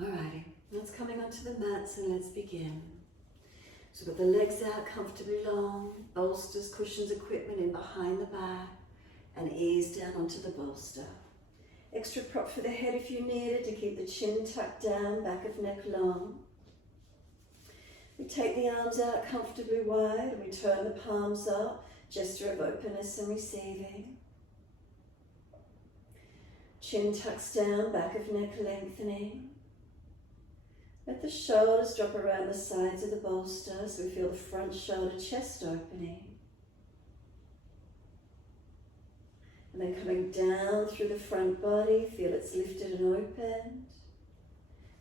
Alrighty, let's coming onto the mats and let's begin. So we've got the legs out comfortably long, bolsters, cushions, equipment in behind the back, and ease down onto the bolster. Extra prop for the head if you need it to keep the chin tucked down, back of neck long. We take the arms out comfortably wide and we turn the palms up, gesture of openness and receiving. Chin tucks down, back of neck lengthening. Let the shoulders drop around the sides of the bolster so we feel the front shoulder chest opening. And then coming down through the front body, feel it's lifted and opened.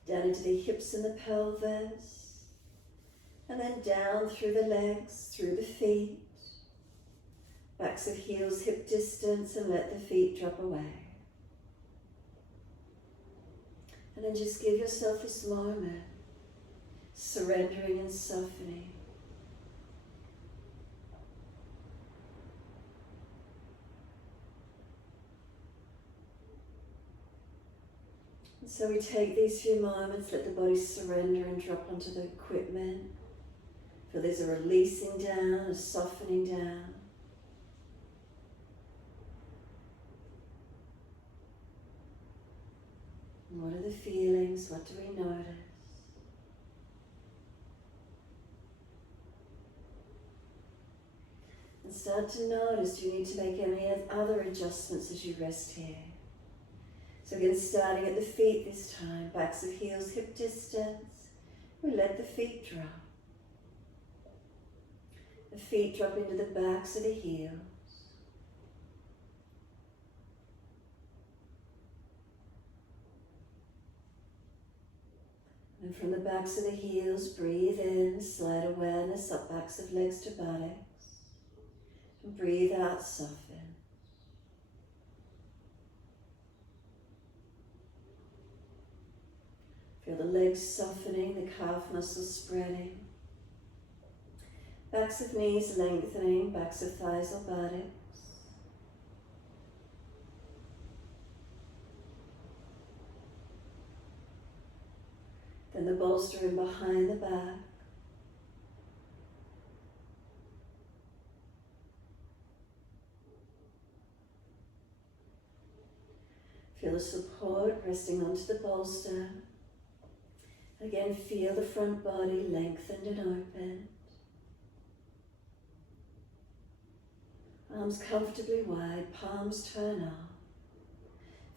Down into the hips and the pelvis. And then down through the legs, through the feet. Backs of heels hip distance and let the feet drop away. And then just give yourself this moment, surrendering and softening. And so we take these few moments, let the body surrender and drop onto the equipment. Feel there's a releasing down, a softening down. What are the feelings? What do we notice? And start to notice, do you need to make any other adjustments as you rest here? So again, starting at the feet this time, backs of heels hip distance. We let the feet drop. The feet drop into the backs of the heels. And from the backs of the heels, breathe in, slide awareness up backs of legs to buttocks. And breathe out, soften. Feel the legs softening, the calf muscles spreading. Backs of knees lengthening, backs of thighs or buttocks. Then the bolster in behind the back. Feel the support resting onto the bolster. Again, feel the front body lengthened and opened. Arms comfortably wide, palms turn up.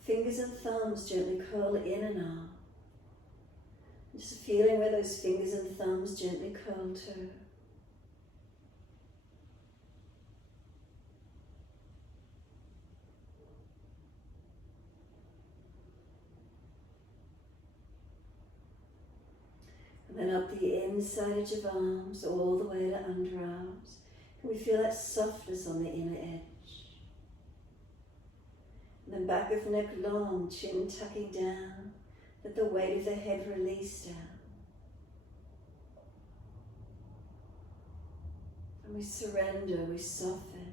Fingers and thumbs gently curl in and out. Just feeling where those fingers and thumbs gently curl to. And then up the inside edge of arms, all the way to underarms. Can we feel that softness on the inner edge? And then back of neck long, chin tucking down. Let the weight of the head release down. And we surrender, we soften.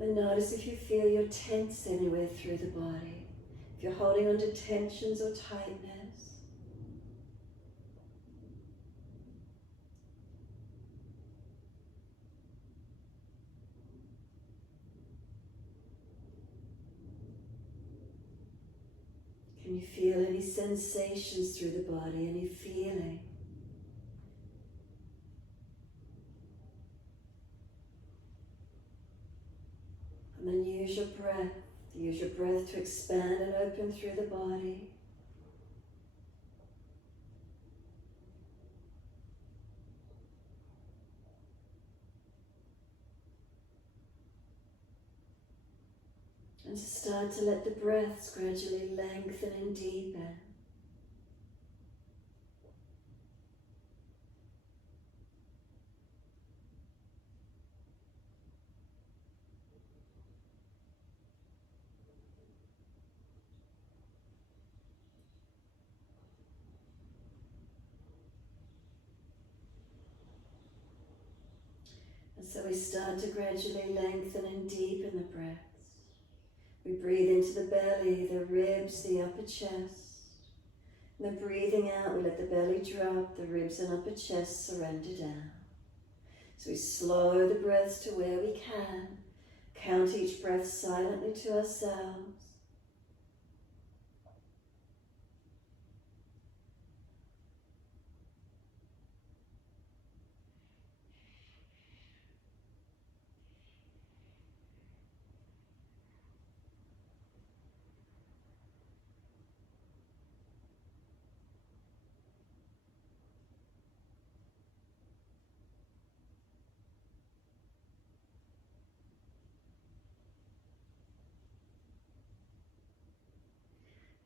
And notice if you feel you're tense anywhere through the body. If you're holding on to tensions or tightness. Can you feel any sensations through the body, any feeling? And then use your breath. Use your breath to expand and open through the body. And to start to let the breaths gradually lengthen and deepen. And so we start to gradually lengthen and deepen the breaths. We breathe into the belly, the ribs, the upper chest. And then breathing out, we let the belly drop, the ribs and upper chest surrender down. So we slow the breaths to where we can. Count each breath silently to ourselves.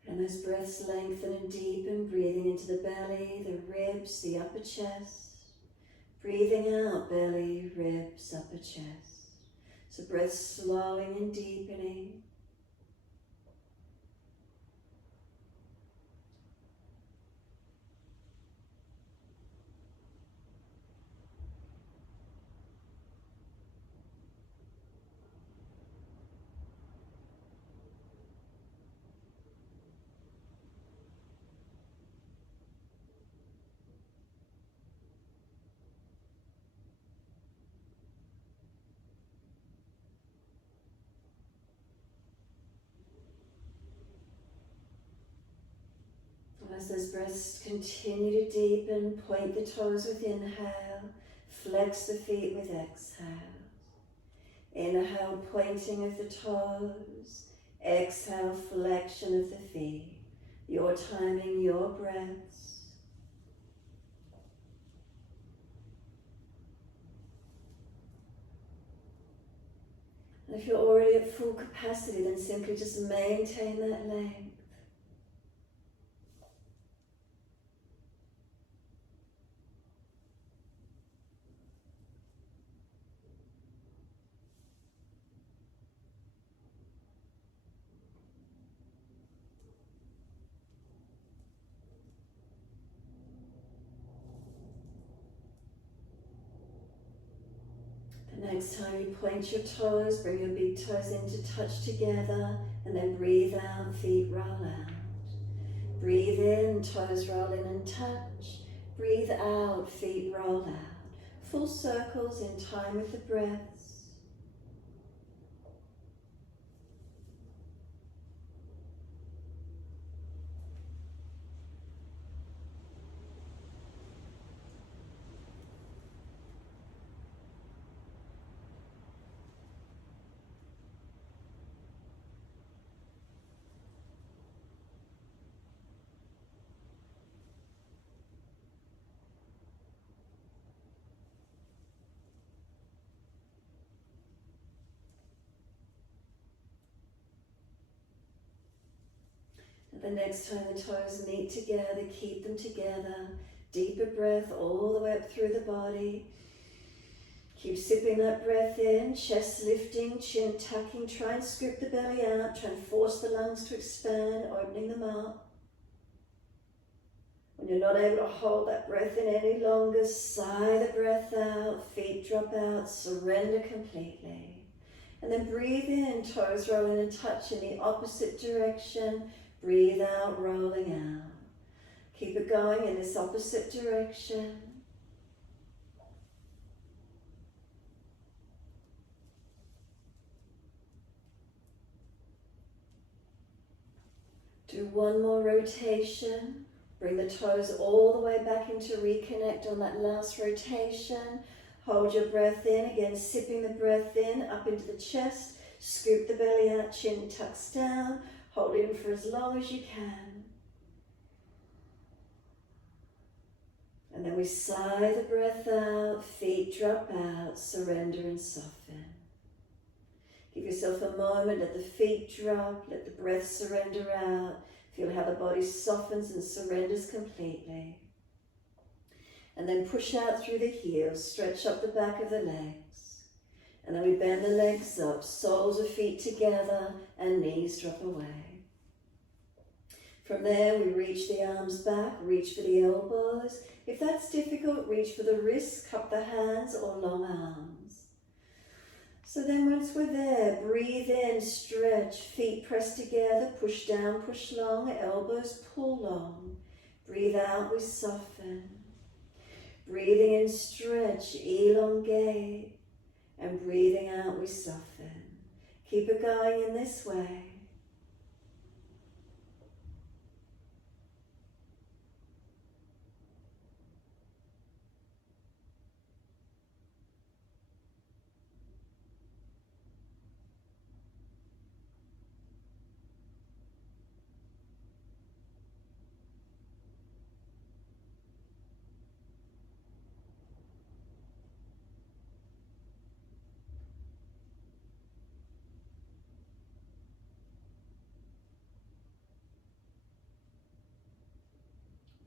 And those breaths lengthen and deepen, breathing into the belly, the ribs, the upper chest. Breathing out, belly, ribs, upper chest. So breath slowing and deepening. As those breaths continue to deepen, point the toes with inhale, flex the feet with exhale. Inhale, pointing of the toes, exhale, flexion of the feet. Your timing, your breaths. And if you're already at full capacity, then simply just maintain that length. The next time you point your toes, bring your big toes in to touch together, and then breathe out, feet roll out. Breathe in, toes roll in and touch. Breathe out, feet roll out. Full circles in time with the breaths. The next time the toes meet together, keep them together. Deeper breath all the way up through the body. Keep sipping that breath in, chest lifting, chin tucking. Try and scoop the belly out. Try and force the lungs to expand, opening them up. When you're not able to hold that breath in any longer, sigh the breath out, feet drop out, surrender completely. And then breathe in, toes rolling and touch in the opposite direction. Breathe out, rolling out. Keep it going in this opposite direction. Do one more rotation. Bring the toes all the way back into reconnect on that last rotation. Hold your breath in, again sipping the breath in, up into the chest. Scoop the belly out, chin tucks down. Hold in for as long as you can. And then we sigh the breath out, feet drop out, surrender and soften. Give yourself a moment, let the feet drop, let the breath surrender out. Feel how the body softens and surrenders completely. And then push out through the heels, stretch up the back of the legs. And then we bend the legs up, soles of feet together and knees drop away. From there, we reach the arms back, reach for the elbows. If that's difficult, reach for the wrists, cup the hands or long arms. So then once we're there, breathe in, stretch, feet press together, push down, push long, elbows pull long. Breathe out, we soften. Breathing in, stretch, elongate. And breathing out, we soften. Keep it going in this way.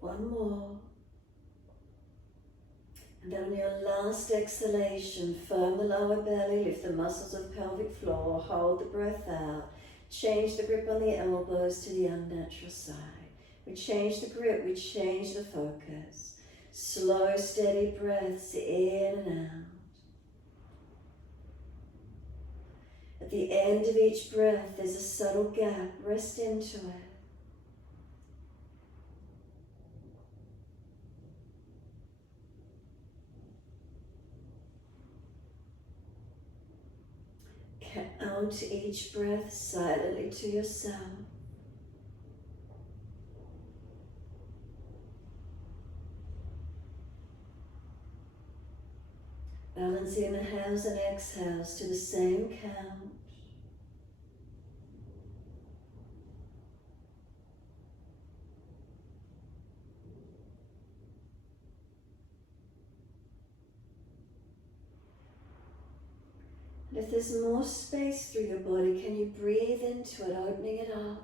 One more. And then on your last exhalation, firm the lower belly, lift the muscles of pelvic floor, hold the breath out. Change the grip on the elbows to the unnatural side. We change the grip, we change the focus. Slow, steady breaths in and out. At the end of each breath, there's a subtle gap. Rest into it. Count each breath silently to yourself. Balancing inhales and exhales to the same count. And if there's more space through your body, can you breathe into it, opening it up?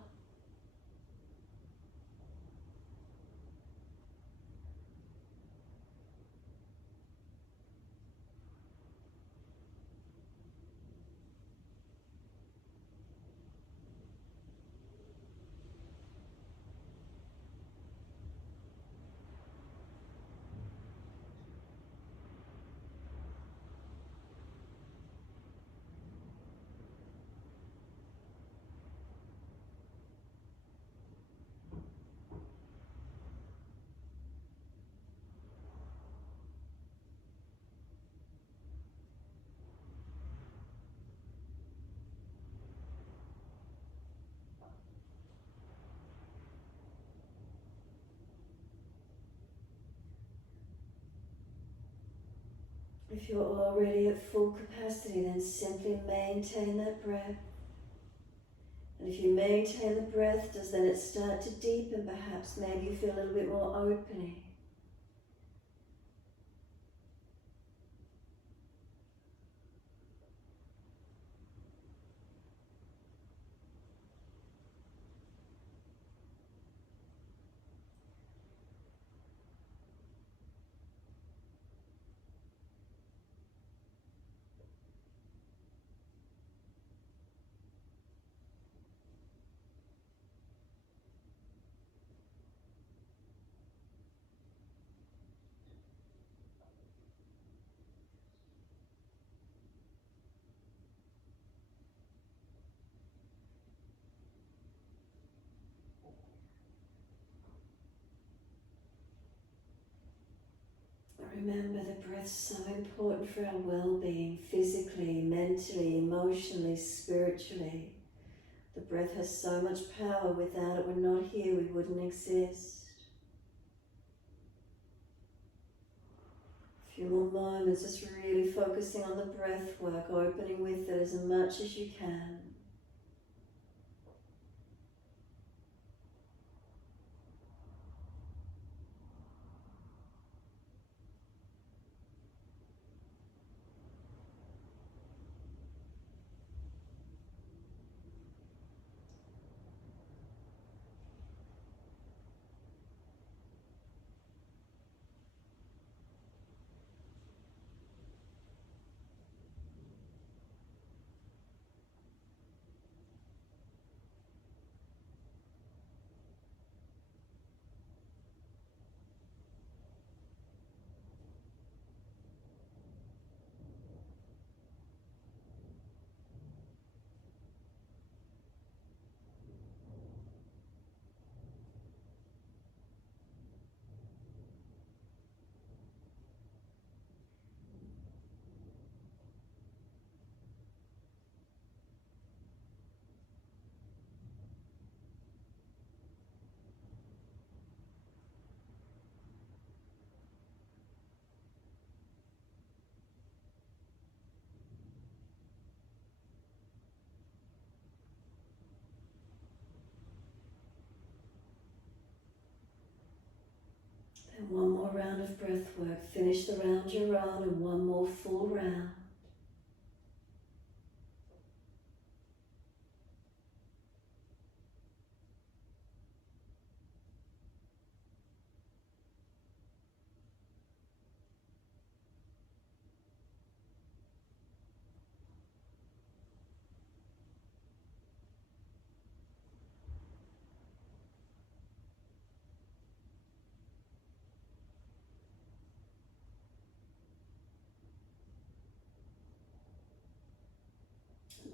If you're already at full capacity, then simply maintain that breath. And if you maintain the breath, does then it start to deepen perhaps? Maybe you feel a little bit more opening. Remember, the breath's so important for our well-being, physically, mentally, emotionally, spiritually. The breath has so much power. Without it, we're not here, we wouldn't exist. A few more moments, just really focusing on the breath work, opening with it as much as you can. And one more round of breath work. Finish the round you're on and one more full round.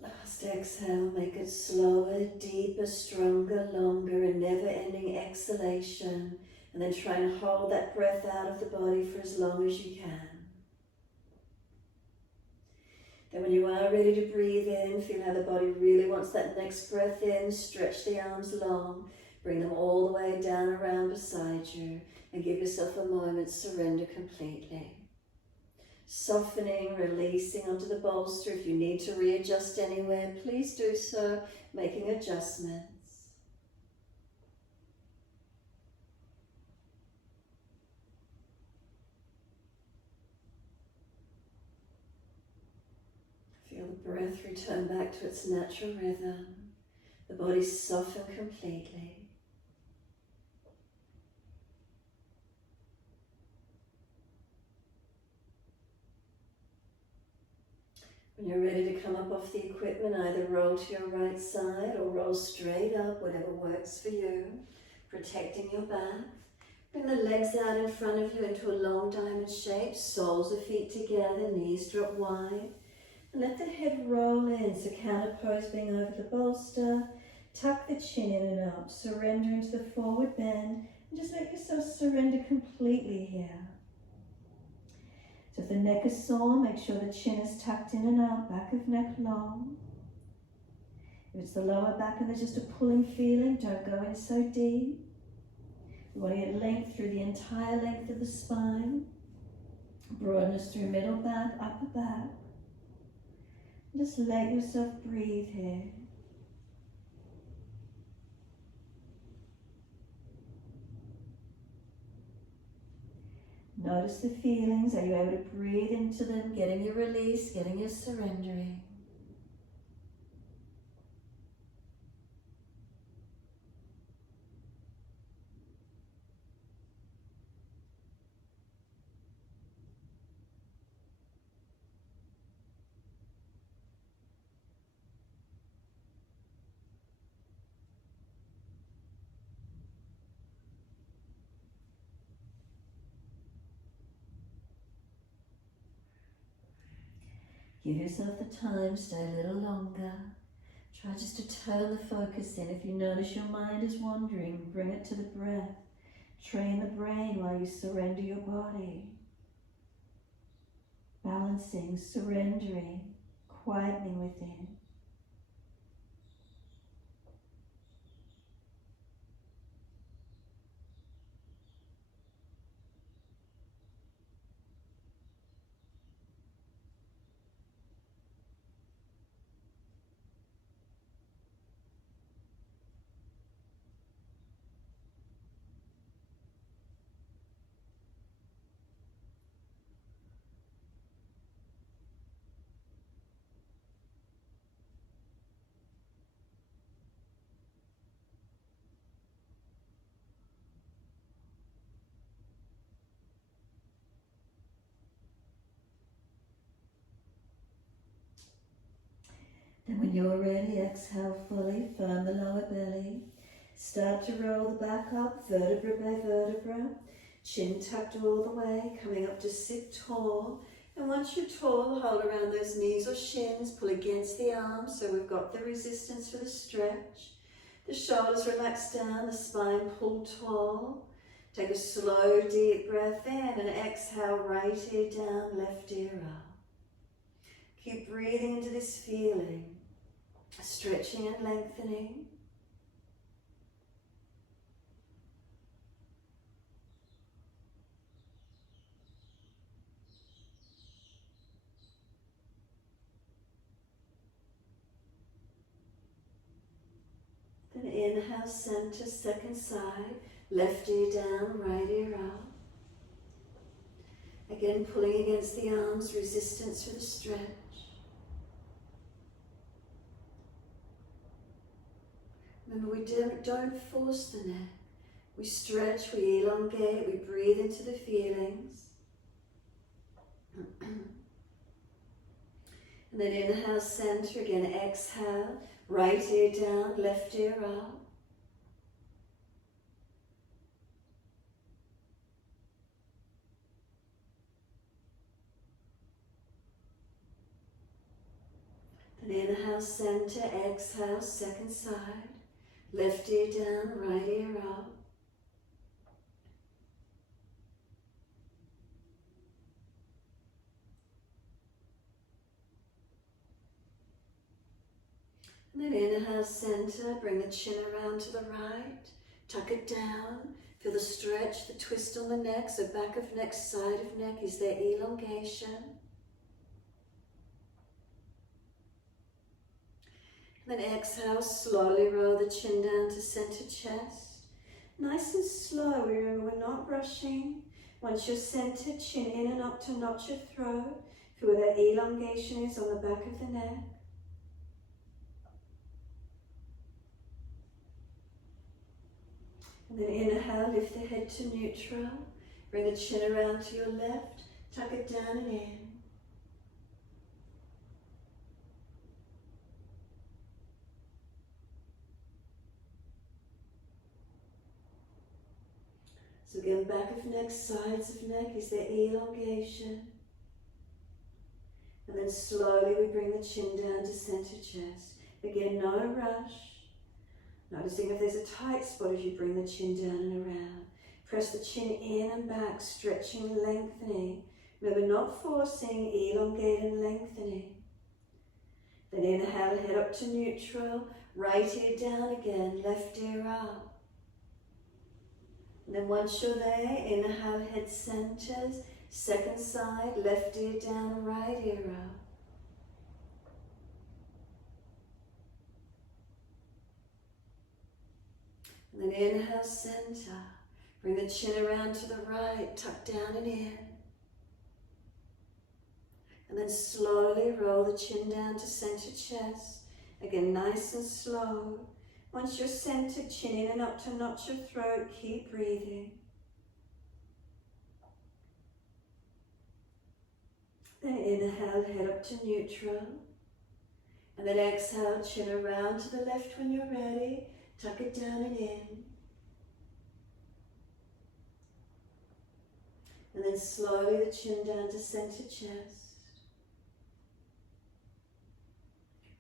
Last exhale, make it slower, deeper, stronger, longer, a never-ending exhalation. And then try and hold that breath out of the body for as long as you can. Then when you are ready to breathe in, feel how the body really wants that next breath in. Stretch the arms long, bring them all the way down around beside you, and give yourself a moment to surrender completely. Softening, releasing onto the bolster. If you need to readjust anywhere, please do so, making adjustments. Feel the breath return back to its natural rhythm. The body soften completely. When you're ready to come up off the equipment, either roll to your right side or roll straight up, whatever works for you, protecting your back. Bring the legs out in front of you into a long diamond shape, soles of feet together, knees drop wide. And let the head roll in, so counter pose being over the bolster. Tuck the chin in and up, surrender into the forward bend, and just let yourself surrender completely here. So if the neck is sore, make sure the chin is tucked in and out, back of neck long. If it's the lower back and there's just a pulling feeling, don't go in so deep. We want to get length through the entire length of the spine. Broadness through middle back, upper back. And just let yourself breathe here. Notice the feelings. Are you able to breathe into them, getting your release, getting your surrendering? Give yourself the time, stay a little longer. Try just to turn the focus in. If you notice your mind is wandering, bring it to the breath. Train the brain while you surrender your body. Balancing, surrendering, quietening within. Then when you're ready, exhale fully, firm the lower belly. Start to roll the back up, vertebra by vertebra. Chin tucked all the way, coming up to sit tall. And once you're tall, hold around those knees or shins, pull against the arms so we've got the resistance for the stretch. The shoulders relax down, the spine pull tall. Take a slow, deep breath in and exhale, right ear down, left ear up. Keep breathing into this feeling, stretching and lengthening. Then inhale, center, second side, left ear down, right ear up. Again, pulling against the arms, resistance for the stretch. Remember, we don't force the neck. We stretch, we elongate, we breathe into the feelings. And then inhale, center. Again, exhale. Right ear down, left ear up. Then inhale, center. Exhale, second side. Left ear down, right ear up. And then inhale, center, bring the chin around to the right, tuck it down, feel the stretch, the twist on the neck, so back of neck, side of neck is their elongation. And then exhale, slowly roll the chin down to center chest. Nice and slow, remember we're not rushing. Once you're centered, chin in and up to notch your throat. Feel where that elongation is on the back of the neck. And then inhale, lift the head to neutral. Bring the chin around to your left. Tuck it down and in. So again, back of neck, sides of neck is the elongation. And then slowly we bring the chin down to center chest. Again, no rush. Noticing if there's a tight spot as you bring the chin down and around. Press the chin in and back, stretching, lengthening. Remember, not forcing, elongate and lengthening. Then inhale, head up to neutral. Right ear down again, left ear up. And then once you're there, inhale, head centers. Second side, left ear down, right ear up. And then inhale, center. Bring the chin around to the right, tuck down and in. And then slowly roll the chin down to center chest. Again, nice and slow. Once you're centered, chin in and up to notch your throat. Keep breathing. Then inhale, head up to neutral. And then exhale, chin around to the left when you're ready. Tuck it down and in. And then slowly the chin down to center chest.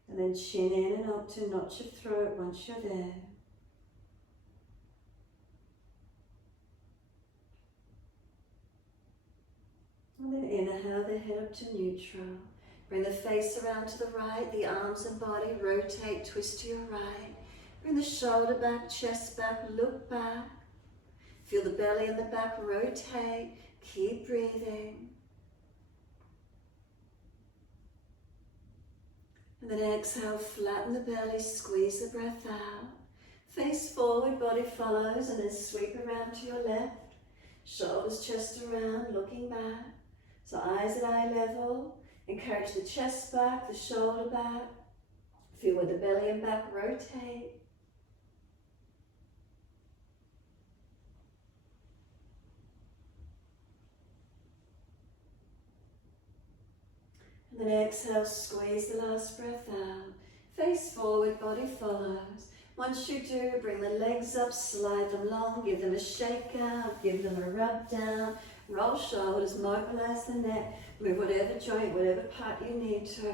And then chin in and up to notch your throat once you're there. And then inhale the head up to neutral. Bring the face around to the right, the arms and body rotate, twist to your right. Bring the shoulder back, chest back, look back. Feel the belly and the back rotate. Keep breathing. And then exhale, flatten the belly, squeeze the breath out. Face forward, body follows, and then sweep around to your left. Shoulders, chest around, looking back. So eyes at eye level. Encourage the chest back, the shoulder back. Feel where the belly and back rotate. And then exhale, squeeze the last breath out. Face forward, body follows. Once you do, bring the legs up, slide them long, give them a shake out, give them a rub down, roll shoulders, mobilise the neck, move whatever joint, whatever part you need to.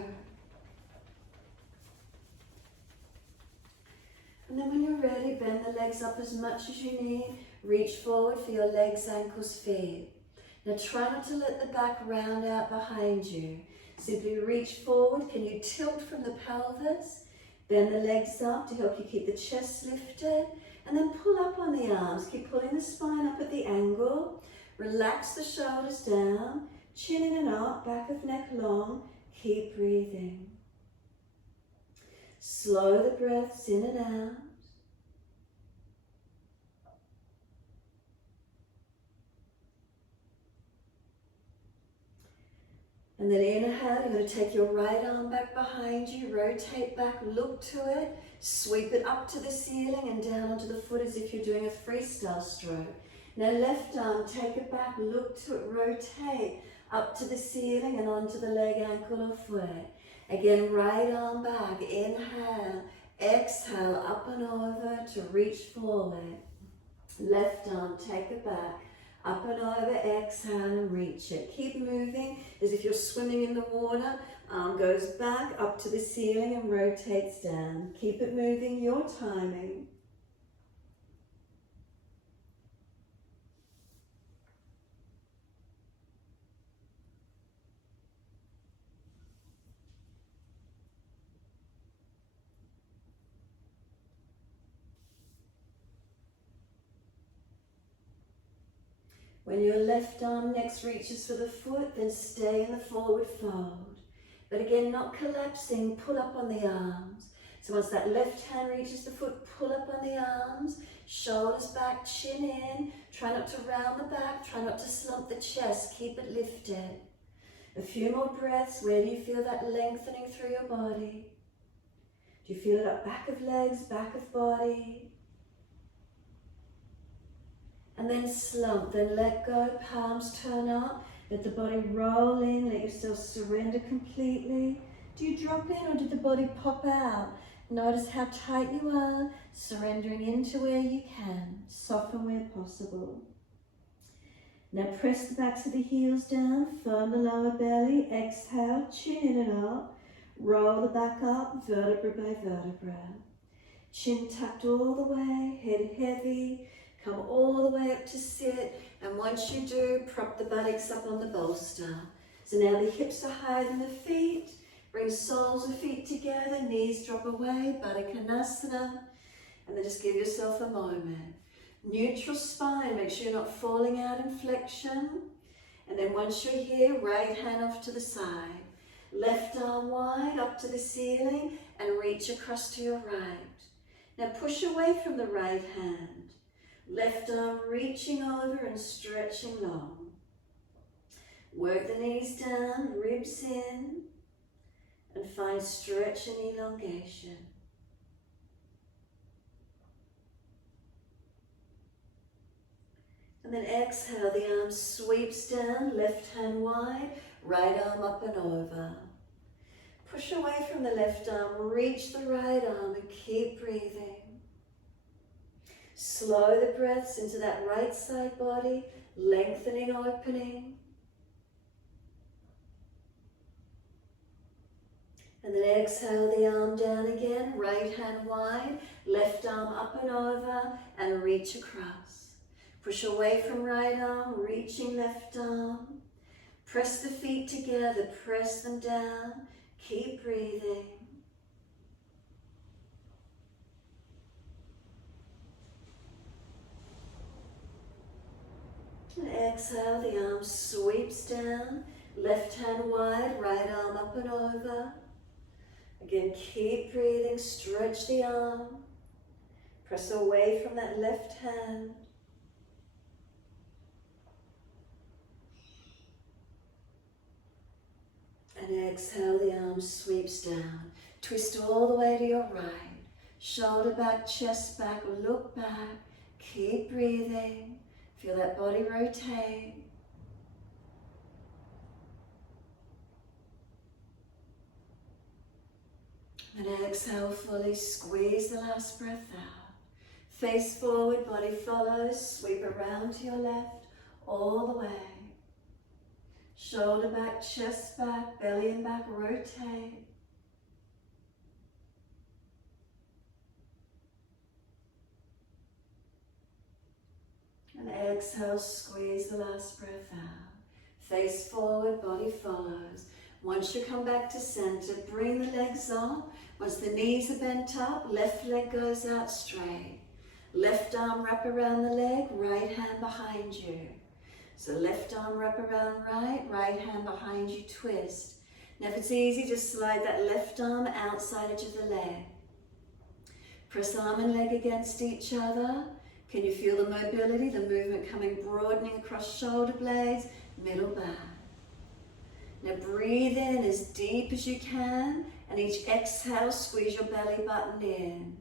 And then when you're ready, bend the legs up as much as you need, reach forward for your legs, ankles, feet. Now try not to let the back round out behind you. Simply reach forward. Can you tilt from the pelvis? Bend the legs up to help you keep the chest lifted. And then pull up on the arms. Keep pulling the spine up at the angle. Relax the shoulders down. Chin in and up, back of neck long. Keep breathing. Slow the breaths in and out. And then inhale, you're going to take your right arm back behind you, rotate back, look to it, sweep it up to the ceiling and down onto the foot as if you're doing a freestyle stroke. Now left arm, take it back, look to it, rotate up to the ceiling and onto the leg, ankle or foot. Again, right arm back, inhale, exhale, up and over to reach forward. Left arm, take it back, up and over, exhale and reach it. Keep moving as if you're swimming in the water. Arm goes back up to the ceiling and rotates down. Keep it moving, your timing. When your left arm next reaches for the foot, then stay in the forward fold. But again, not collapsing, pull up on the arms. So once that left hand reaches the foot, pull up on the arms, shoulders back, chin in. Try not to round the back, try not to slump the chest, keep it lifted. A few more breaths. Where do you feel that lengthening through your body? Do you feel it up back of legs, back of body? And then slump, then let go, palms turn up, let the body roll in, let yourself surrender completely. Do you drop in or did the body pop out? Notice how tight you are, surrendering into where you can, soften where possible. Now press the backs of the heels down, firm the lower belly, exhale, chin in and up, roll the back up, vertebra by vertebra. Chin tucked all the way, head heavy, come all the way up to sit, and once you do, prop the buttocks up on the bolster. So now the hips are higher than the feet, bring soles of feet together, knees drop away, Baddha Konasana, and then just give yourself a moment. Neutral spine, make sure you're not falling out in flexion, and then once you're here, right hand off to the side, left arm wide up to the ceiling, and reach across to your right. Now push away from the right hand. Left arm reaching over and stretching long. Work the knees down, ribs in, and find stretch and elongation. And then exhale, the arm sweeps down, left hand wide, right arm up and over. Push away from the left arm, reach the right arm and keep breathing. Slow the breaths into that right side body, lengthening, opening. And then exhale the arm down again, right hand wide, left arm up and over, and reach across. Push away from right arm, reaching left arm. Press the feet together, press them down, keep breathing. And exhale, the arm sweeps down, left hand wide, right arm up and over. Again, keep breathing, stretch the arm, press away from that left hand. And exhale, the arm sweeps down. Twist all the way to your right. Shoulder back, chest back, look back, keep breathing. Feel that body rotate. And exhale fully, squeeze the last breath out. Face forward, body follows, sweep around to your left, all the way. Shoulder back, chest back, belly and back, rotate. And exhale, squeeze the last breath out. Face forward, body follows. Once you come back to center, bring the legs up. Once the knees are bent up, left leg goes out straight. Left arm wrap around the leg, right hand behind you. So left arm wrap around right hand behind you, twist. Now if it's easy, just slide that left arm outside edge of the leg. Press arm and leg against each other. Can you feel the mobility, the movement coming, broadening across shoulder blades, middle back. Now breathe in as deep as you can, and each exhale, squeeze your belly button in.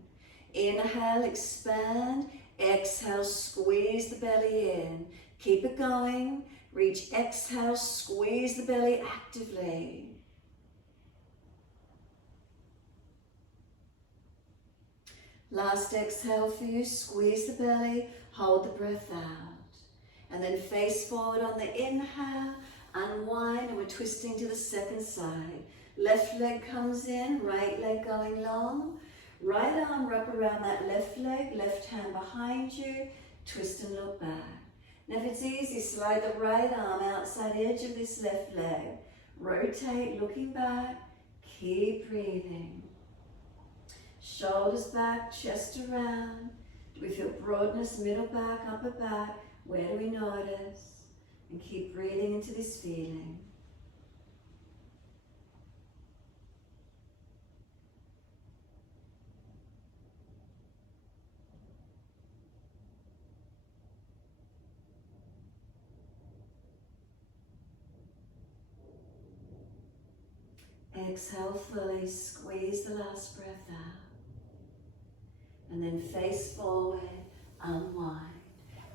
Inhale, expand. Exhale, squeeze the belly in. Keep it going. Reach exhale, squeeze the belly actively. Last exhale for you, squeeze the belly, hold the breath out. And then face forward on the inhale, unwind, and we're twisting to the second side. Left leg comes in, right leg going long. Right arm wrap around that left leg, left hand behind you, twist and look back. Now if it's easy, slide the right arm outside edge of this left leg. Rotate, looking back, keep breathing. Shoulders back, chest around. Do we feel broadness, middle back, upper back? Where do we notice? And keep breathing into this feeling. Exhale fully, squeeze the last breath out. And then face forward, unwind.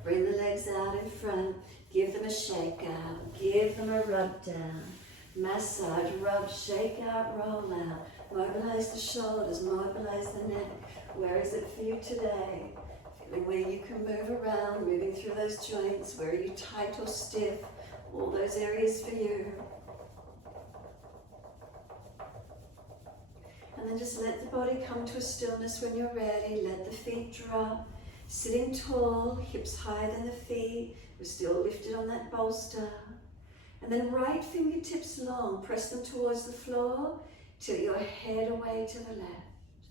Bring the legs out in front, give them a shake out, give them a rub down. Massage, rub, shake out, roll out. Mobilize the shoulders, mobilize the neck. Where is it for you today? Feeling where you can move around, moving through those joints. Where are you tight or stiff? All those areas for you. And then just let the body come to a stillness when you're ready. Let the feet drop. Sitting tall, hips higher than the feet. We're still lifted on that bolster. And then right fingertips long. Press them towards the floor. Tilt your head away to the left.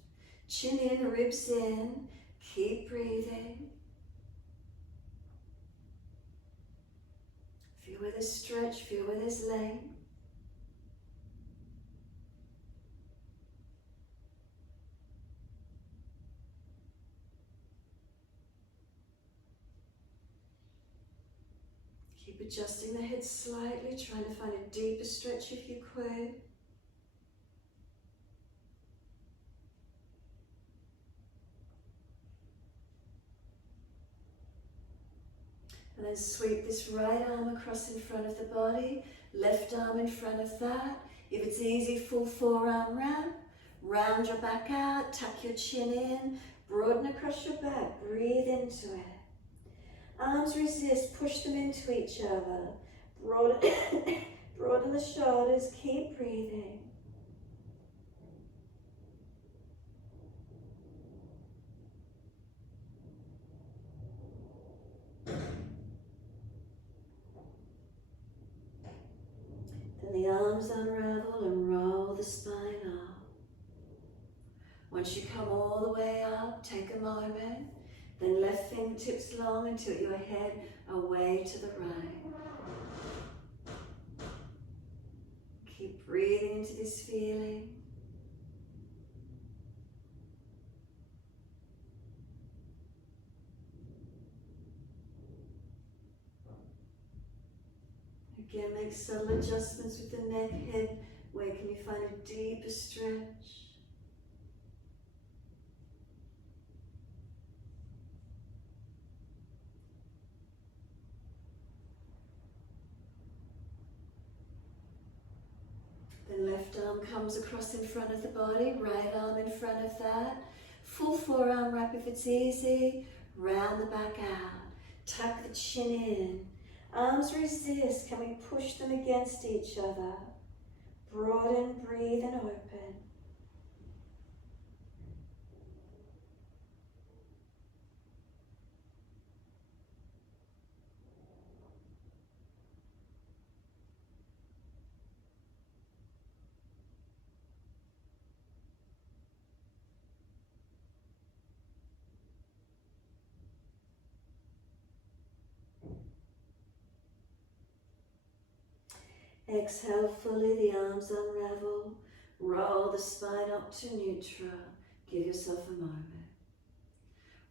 Chin in, ribs in. Keep breathing. Feel where there's stretch. Feel where there's length. Keep adjusting the head slightly, trying to find a deeper stretch if you could. And then sweep this right arm across in front of the body, left arm in front of that. If it's easy, full forearm wrap. Round your back out, tuck your chin in, broaden across your back, breathe into it. Arms resist, push them into each other. Broaden the shoulders, keep breathing. Then the arms unravel and roll the spine up. Once you come all the way up, take a moment. Then left fingertips long and tilt your head away to the right. Keep breathing into this feeling. Again, make subtle adjustments with the neck, head. Where can you find a deeper stretch? Then left arm comes across in front of the body, right arm in front of that. Full forearm wrap if it's easy. Round the back out. Tuck the chin in. Arms resist. Can we push them against each other? Broaden, breathe and open. Exhale fully, the arms unravel. Roll the spine up to neutral. Give yourself a moment.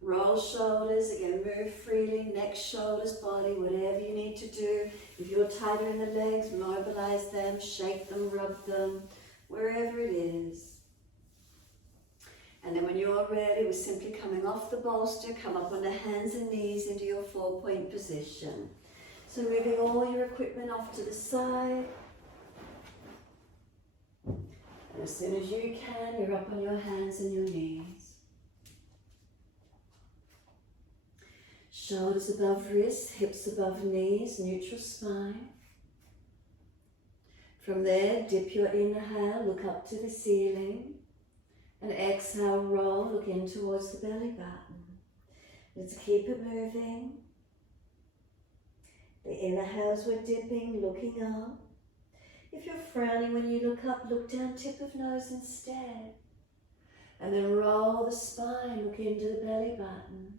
Roll shoulders, again move freely, neck, shoulders, body, whatever you need to do. If you're tighter in the legs, mobilize them, shake them, rub them, wherever it is. And then when you're ready, we're simply coming off the bolster, come up on the hands and knees into your 4-point position. So moving all your equipment off to the side. And as soon as you can, you're up on your hands and your knees. Shoulders above wrists, hips above knees, neutral spine. From there, dip your inhale, look up to the ceiling. And exhale, roll, look in towards the belly button. Let's keep it moving. The inhales we're dipping, looking up. If you're frowning when you look up, look down, tip of nose instead. And then roll the spine, look into the belly button.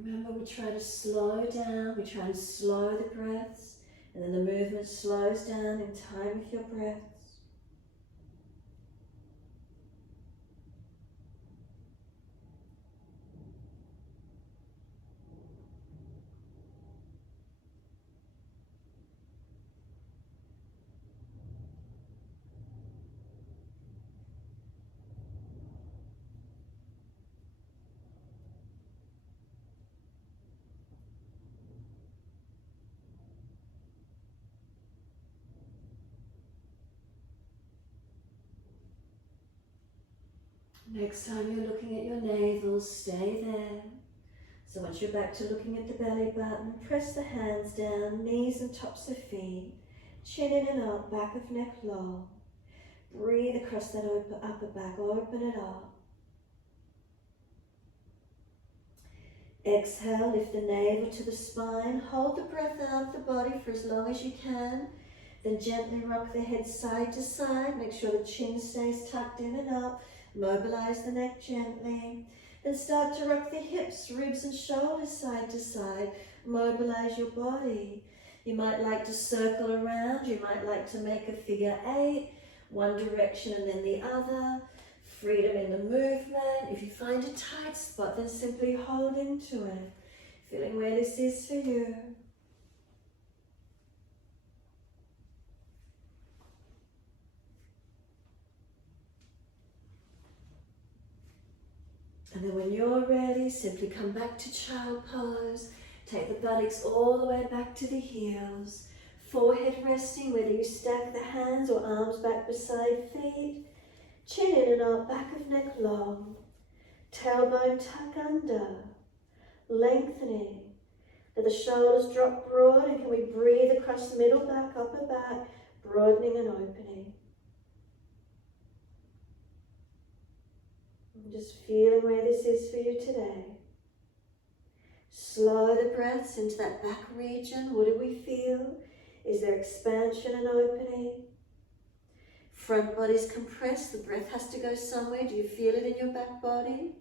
Remember, we try to slow down, we try and slow the breaths, and then the movement slows down in time with your breaths. Next time you're looking at your navel, stay there. So once you're back to looking at the belly button, press the hands down, knees and tops of feet, chin in and out, back of neck long. Breathe across that upper back, open it up. Exhale, lift the navel to the spine, hold the breath out of the body for as long as you can. Then gently rock the head side to side, make sure the chin stays tucked in and up. Mobilize the neck gently. Then start to rock the hips, ribs and shoulders side to side. Mobilize your body. You might like to circle around. You might like to make a figure 8. One direction and then the other. Freedom in the movement. If you find a tight spot, then simply hold into it. Feeling where this is for you. And then when you're ready, simply come back to child pose. Take the buttocks all the way back to the heels. Forehead resting, whether you stack the hands or arms back beside feet. Chin in and out, back of neck long. Tailbone tuck under. Lengthening. Let the shoulders drop broad, and can we breathe across the middle back, upper back, broadening and opening. Just feeling where this is for you today. Slow the breaths into that back region. What do we feel? Is there expansion and opening? Front body's compressed. The breath has to go somewhere. Do you feel it in your back body?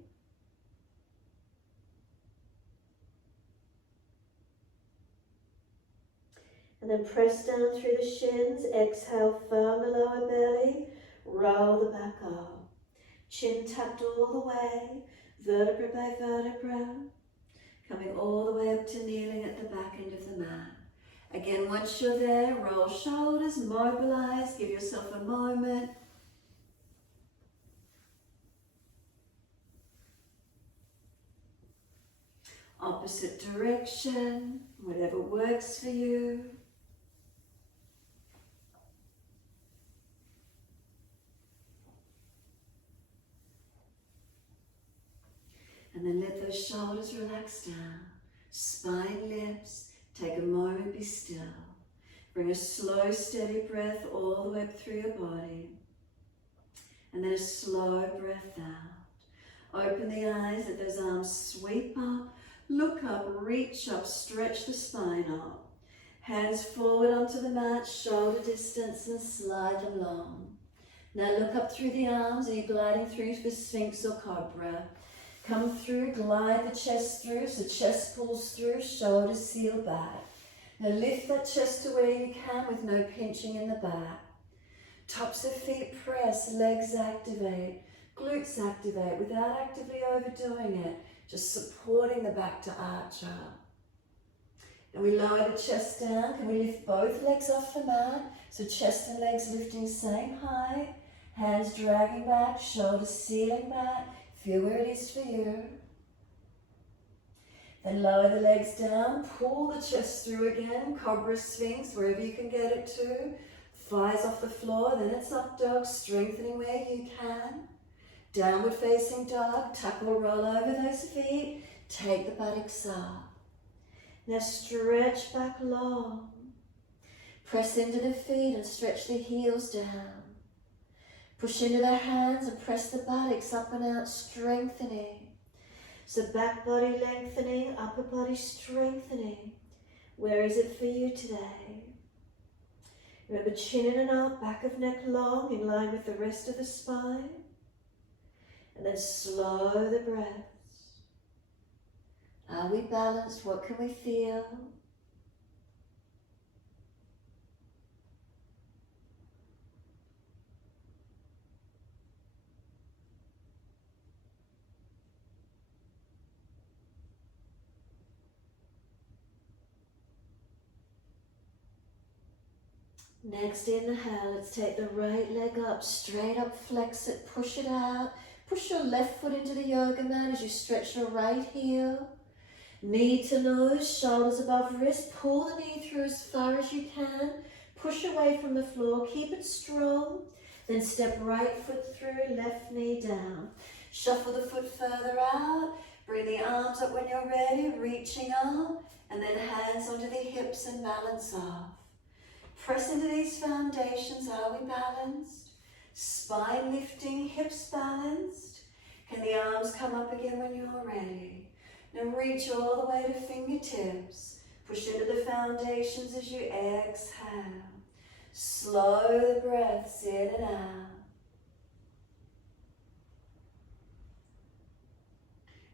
And then press down through the shins. Exhale, firm the lower belly. Roll the back up. Chin tucked all the way, vertebra by vertebra, coming all the way up to kneeling at the back end of the mat. Again, once you're there, roll shoulders, mobilize, give yourself a moment. Opposite direction, whatever works for you. And then let those shoulders relax down. Spine lifts. Take a moment, be still. Bring a slow, steady breath all the way up through your body. And then a slow breath out. Open the eyes, let those arms sweep up. Look up, reach up, stretch the spine up. Hands forward onto the mat, shoulder distance, and slide them long. Now look up through the arms. Are you gliding through for Sphinx or Cobra? Come through, glide the chest through, so chest pulls through, shoulders seal back. Now lift that chest to where you can with no pinching in the back. Tops of feet press, legs activate, glutes activate without actively overdoing it, just supporting the back to arch up. And we lower the chest down. Can we lift both legs off the mat? So chest and legs lifting same height, hands dragging back, shoulders sealing back. Feel where it is for you. Then lower the legs down, pull the chest through again, Cobra Sphinx, wherever you can get it to. Thighs off the floor, then it's up dog, strengthening where you can. Downward facing dog, tuck or roll over those feet, take the buttocks up. Now stretch back long. Press into the feet and stretch the heels down. Push into the hands and press the buttocks up and out, strengthening. So back body lengthening, upper body strengthening. Where is it for you today? Remember, chin in and up, back of neck long, in line with the rest of the spine. And then slow the breaths. Are we balanced? What can we feel? Next inhale, let's take the right leg up, straight up, flex it, push it out. Push your left foot into the yoga mat as you stretch your right heel. Knee to nose, shoulders above wrist. Pull the knee through as far as you can. Push away from the floor, keep it strong. Then step right foot through, left knee down. Shuffle the foot further out. Bring the arms up when you're ready, reaching up. And then hands onto the hips and balance off. Press into these foundations. Are we balanced? Spine lifting, hips balanced. Can the arms come up again when you're ready? Now reach all the way to fingertips. Push into the foundations as you exhale. Slow the breaths in and out.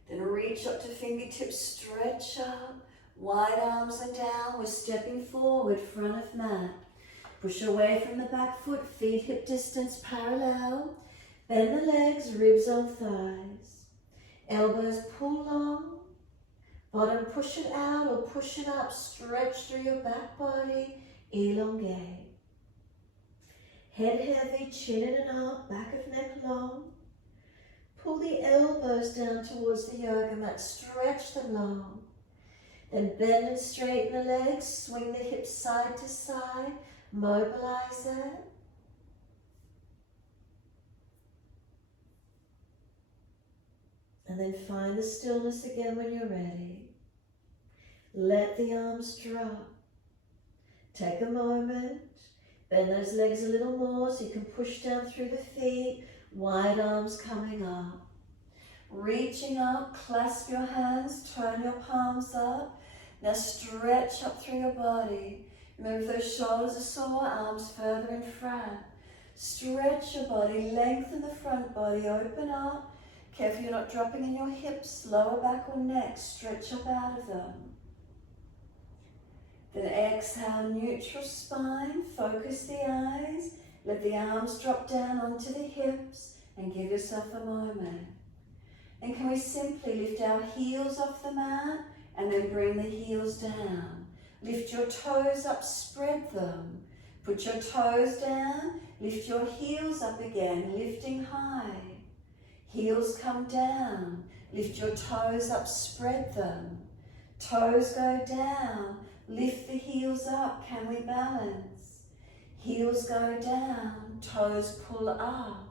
Then reach up to fingertips, stretch up. Wide arms and down. We're stepping forward, front of mat. Push away from the back foot, feet hip distance parallel. Bend the legs, ribs on thighs. Elbows pull long. Bottom push it out or push it up. Stretch through your back body, elongate. Head heavy, chin in and up, back of neck long. Pull the elbows down towards the yoga mat, stretch them long. Then bend and straighten the legs, swing the hips side to side, mobilize it. And then find the stillness again when you're ready. Let the arms drop. Take a moment, bend those legs a little more so you can push down through the feet, wide arms coming up. Reaching up, clasp your hands, turn your palms up. Now stretch up through your body. Remember, if those shoulders are sore, arms further in front. Stretch your body, lengthen the front body, open up. Careful you're not dropping in your hips, lower back or neck, stretch up out of them. Then exhale, neutral spine, focus the eyes, let the arms drop down onto the hips and give yourself a moment. And can we simply lift our heels off the mat and then bring the heels down. Lift your toes up, spread them. Put your toes down, lift your heels up again, lifting high. Heels come down, lift your toes up, spread them. Toes go down, lift the heels up, can we balance? Heels go down, toes pull up.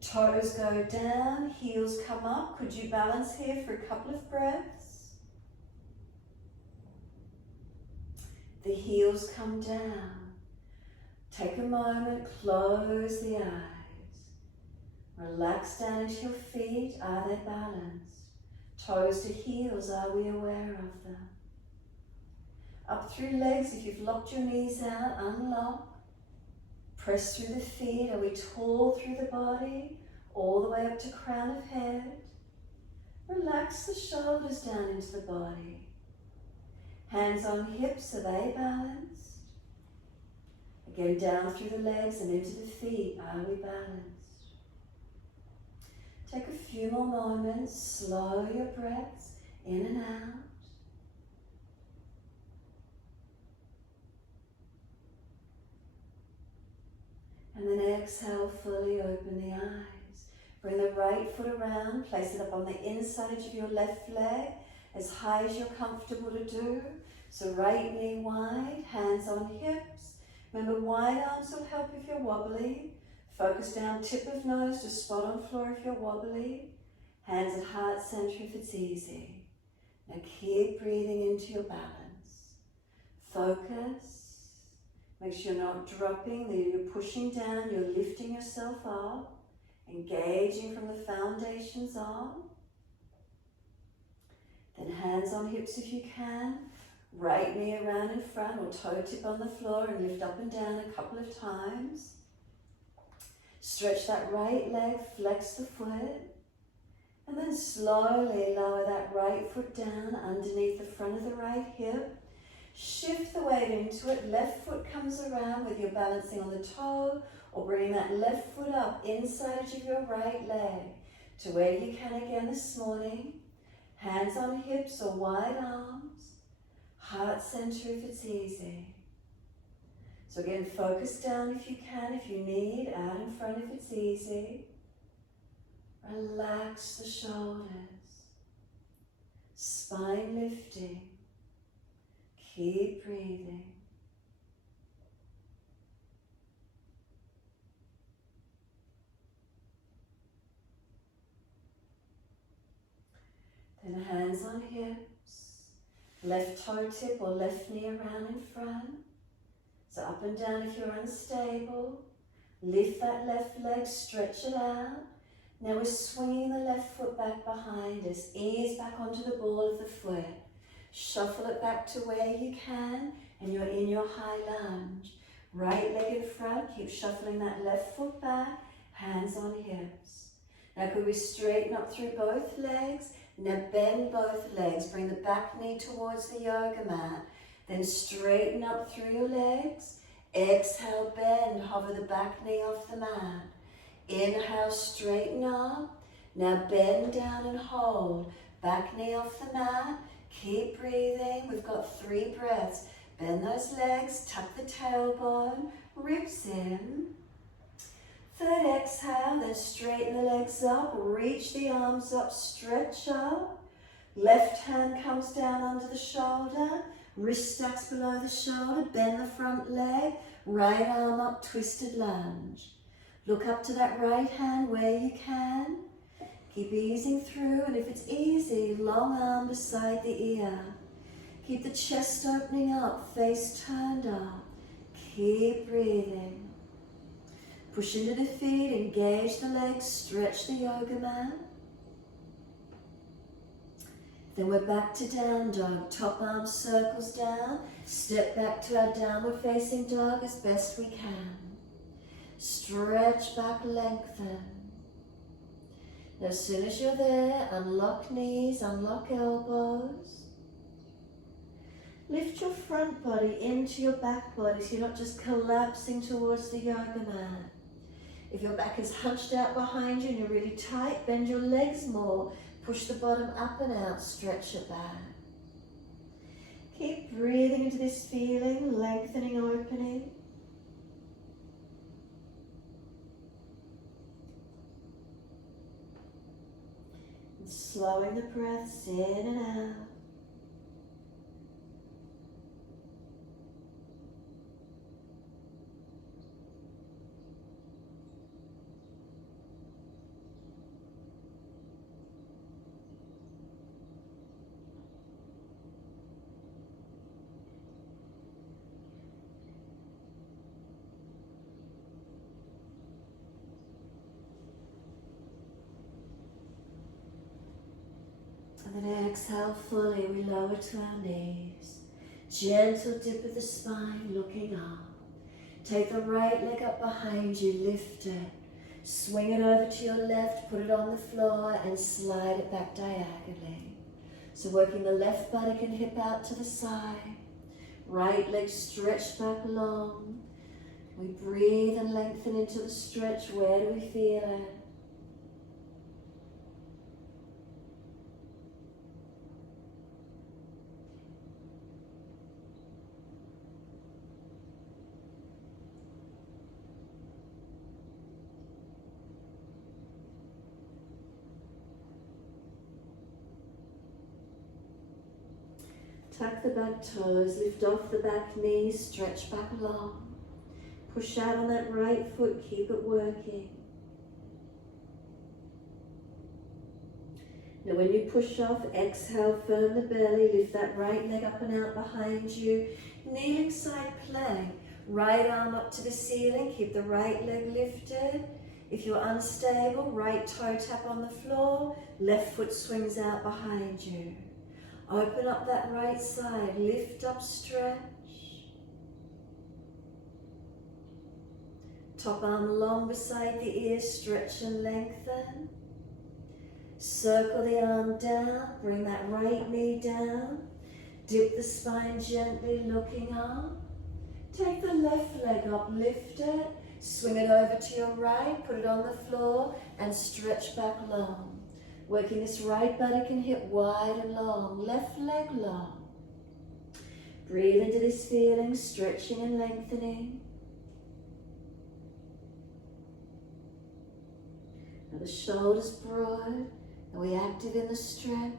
Toes go down, heels come up. Could you balance here for a couple of breaths? The heels come down. Take a moment, close the eyes. Relax down into your feet. Are they balanced? Toes to heels, are we aware of them? Up through legs, if you've locked your knees out, unlock. Press through the feet. Are we tall through the body? All the way up to crown of head. Relax the shoulders down into the body. Hands on hips, are they balanced? Again, down through the legs and into the feet, are we balanced? Take a few more moments, slow your breaths in and out. And then exhale, fully open the eyes. Bring the right foot around, place it up on the inside edge of your left leg, as high as you're comfortable to do. So right knee wide, hands on hips. Remember, wide arms will help if you're wobbly. Focus down, tip of nose to spot on floor if you're wobbly. Hands at heart center if it's easy. Now keep breathing into your balance. Focus. Make sure you're not dropping, that you're pushing down, you're lifting yourself up. Engaging from the foundations on. Then hands on hips if you can. Right knee around in front or toe tip on the floor and lift up and down a couple of times. Stretch that right leg, flex the foot. And then slowly lower that right foot down underneath the front of the right hip. Shift the weight into it. Left foot comes around whether you're balancing on the toe or bringing that left foot up inside edge of your right leg to where you can again this morning. Hands on hips or wide arms. Heart center if it's easy. So again, focus down if you can, if you need, out in front if it's easy. Relax the shoulders. Spine lifting. Keep breathing. Then hands on hips, left toe tip or left knee around in front. So up and down if you're unstable. Lift that left leg, stretch it out. Now we're swinging the left foot back behind us. Ease back onto the ball of the foot. Shuffle it back to where you can and you're in your high lunge. Right leg in front, keep shuffling that left foot back, hands on hips. Now could we straighten up through both legs? Now bend both legs, bring the back knee towards the yoga mat. Then straighten up through your legs. Exhale, bend, hover the back knee off the mat. Inhale, straighten up. Now bend down and hold. Back knee off the mat. Keep breathing. We've got 3 breaths. Bend those legs, tuck the tailbone, ribs in. Third exhale, then straighten the legs up, reach the arms up, stretch up. Left hand comes down under the shoulder, wrist stacks below the shoulder, bend the front leg, right arm up, twisted lunge. Look up to that right hand where you can. Keep easing through, and if it's easy, long arm beside the ear. Keep the chest opening up, face turned up. Keep breathing. Push into the feet, engage the legs, stretch the yoga mat. Then we're back to down dog. Top arm circles down. Step back to our downward facing dog as best we can. Stretch back, lengthen. Now as soon as you're there, unlock knees, unlock elbows. Lift your front body into your back body so you're not just collapsing towards the yoga mat. If your back is hunched out behind you and you're really tight, bend your legs more. Push the bottom up and out, stretch it back. Keep breathing into this feeling, lengthening, opening. And slowing the breaths in and out. And then exhale fully, we lower to our knees. Gentle dip of the spine, looking up. Take the right leg up behind you, lift it. Swing it over to your left, put it on the floor and slide it back diagonally. So working the left buttock and hip out to the side. Right leg stretched back long. We breathe and lengthen into the stretch. Where do we feel it? Tuck the back toes, lift off the back knee, stretch back long. Push out on that right foot, keep it working. Now when you push off, exhale, firm the belly, lift that right leg up and out behind you. Kneeling side plank, right arm up to the ceiling, keep the right leg lifted. If you're unstable, right toe tap on the floor, left foot swings out behind you. Open up that right side, lift up, stretch. Top arm long beside the ear, stretch and lengthen. Circle the arm down, bring that right knee down. Dip the spine gently, looking up. Take the left leg up, lift it. Swing it over to your right, put it on the floor and stretch back long. Working this right buttock and hip wide and long, left leg long. Breathe into this feeling, stretching and lengthening. Now the shoulders broad, and we active in the stretch.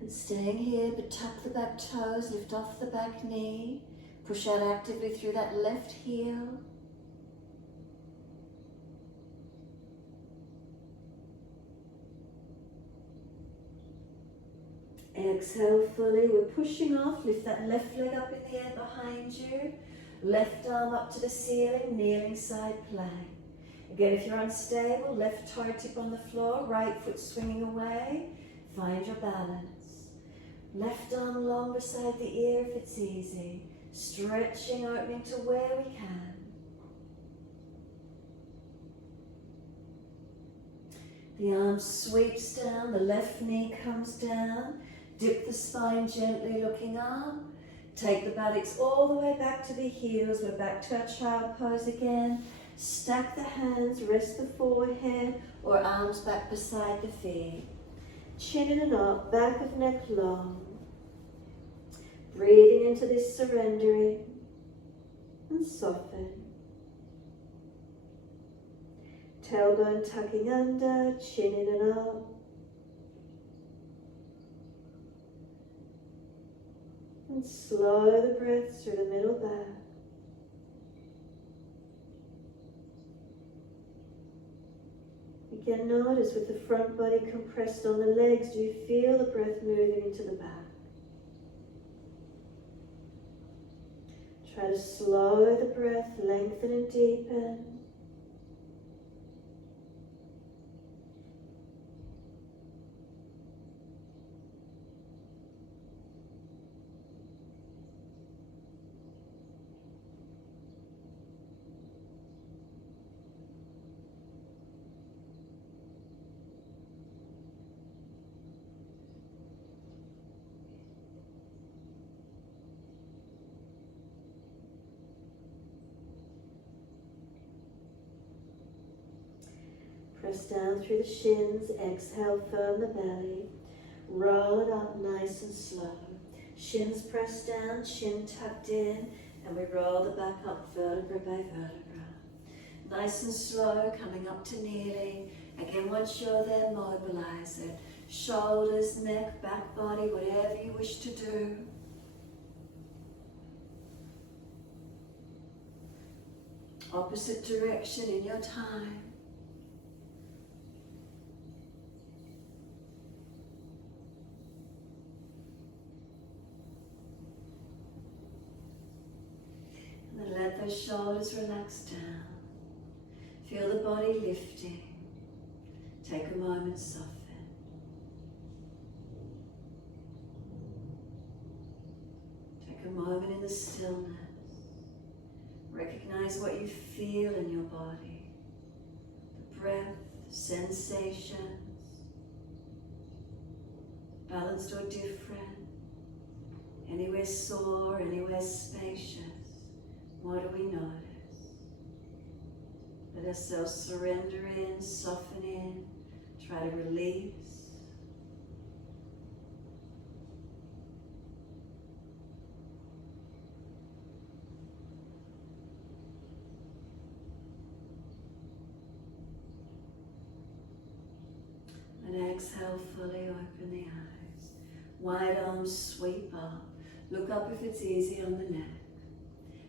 And staying here, but tuck the back toes, lift off the back knee, push out actively through that left heel. Exhale fully, we're pushing off, lift that left leg up in the air behind you, left arm up to the ceiling, kneeling side plank. Again, if you're unstable, left toe tip on the floor, right foot swinging away, find your balance. Left arm long beside the ear if it's easy. Stretching, opening to where we can. The arm sweeps down, the left knee comes down. Dip the spine gently, looking up. Take the buttocks all the way back to the heels. We're back to our child pose again. Stack the hands, rest the forehead or arms back beside the feet. Chin in and up, back of neck long. Breathing into this, surrendering and soften. Tailbone tucking under, chin in and up. And slow the breath through the middle back. Again, notice with the front body compressed on the legs, do you feel the breath moving into the back? Try to slow the breath, lengthen and deepen. Press down through the shins, exhale, firm the belly. Roll it up nice and slow. Shins pressed down, chin tucked in, and we roll the back up vertebra by vertebra. Nice and slow, coming up to kneeling. Again, once you're there, mobilise it. Shoulders, neck, back body, whatever you wish to do. Opposite direction in your time. And then let those shoulders relax down. Feel the body lifting. Take a moment, soften. Take a moment in the stillness. Recognize what you feel in your body. The breath, sensations, balanced or different. Anywhere sore, anywhere spacious. What do we notice? Let ourselves surrender in, soften in, try to release. And exhale, fully open the eyes. Wide arms sweep up. Look up if it's easy on the neck.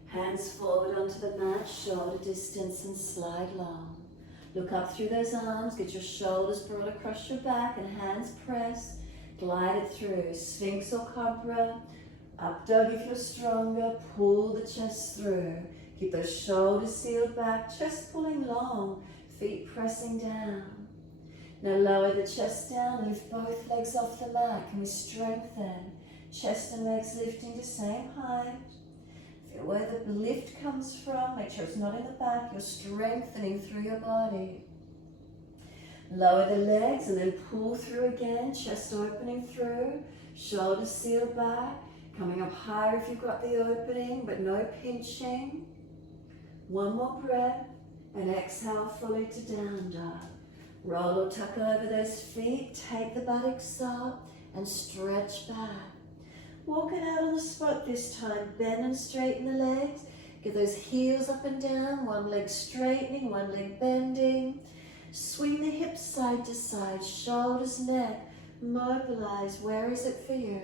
Hands forward onto the mat, shoulder distance and slide long. Look up through those arms, get your shoulders brought across your back and hands press. Glide it through, Sphinx or Cobra. Up dog if you're stronger, pull the chest through. Keep those shoulders sealed back, chest pulling long, feet pressing down. Now lower the chest down, lift both legs off the mat. Can we strengthen? Chest and legs lifting to same height. Feel where the lift comes from. Make sure it's not in the back. You're strengthening through your body. Lower the legs and then pull through again. Chest opening through. Shoulders sealed back. Coming up higher if you've got the opening, but no pinching. One more breath and exhale fully to down dog. Roll or tuck over those feet. Take the buttocks up and stretch back. Walk it out on the spot this time. Bend and straighten the legs. Get those heels up and down. One leg straightening, one leg bending. Swing the hips side to side. Shoulders, neck. Mobilize. Where is it for you?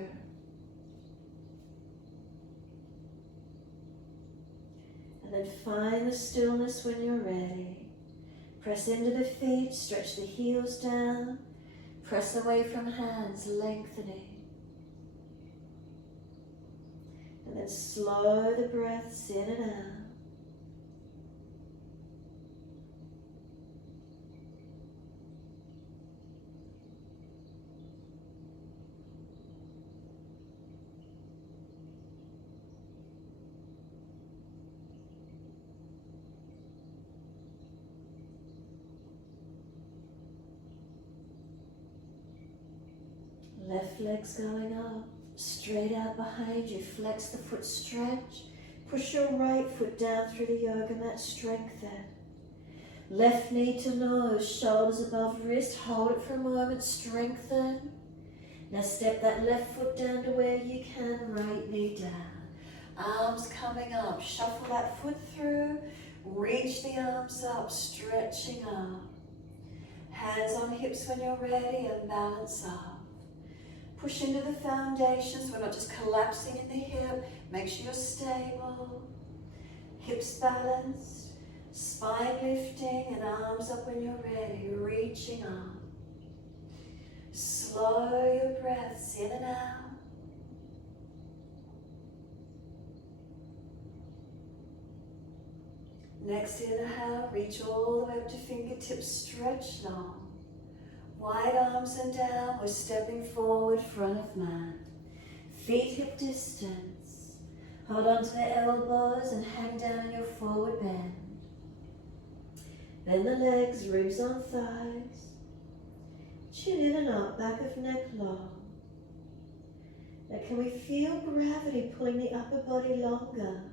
And then find the stillness when you're ready. Press into the feet. Stretch the heels down. Press away from hands, lengthening. And then slow the breaths in and out. Left leg's going up. Straight out behind you, flex the foot, stretch. Push your right foot down through the yoga mat, strengthen. Left knee to nose, shoulders above wrist, hold it for a moment, strengthen. Now step that left foot down to where you can, right knee down. Arms coming up, shuffle that foot through, reach the arms up, stretching up. Hands on hips when you're ready and balance up. Push into the foundations. We're not just collapsing in the hip. Make sure you're stable. Hips balanced. Spine lifting and arms up when you're ready. Reaching up. Slow your breaths in and out. Next inhale, reach all the way up to fingertips. Stretch long. Wide arms and down, we're stepping forward, front of mat. Feet hip distance. Hold on to the elbows and hang down in your forward bend. Bend the legs, ribs on thighs. Chin in and up, back of neck long. Now can we feel gravity pulling the upper body longer?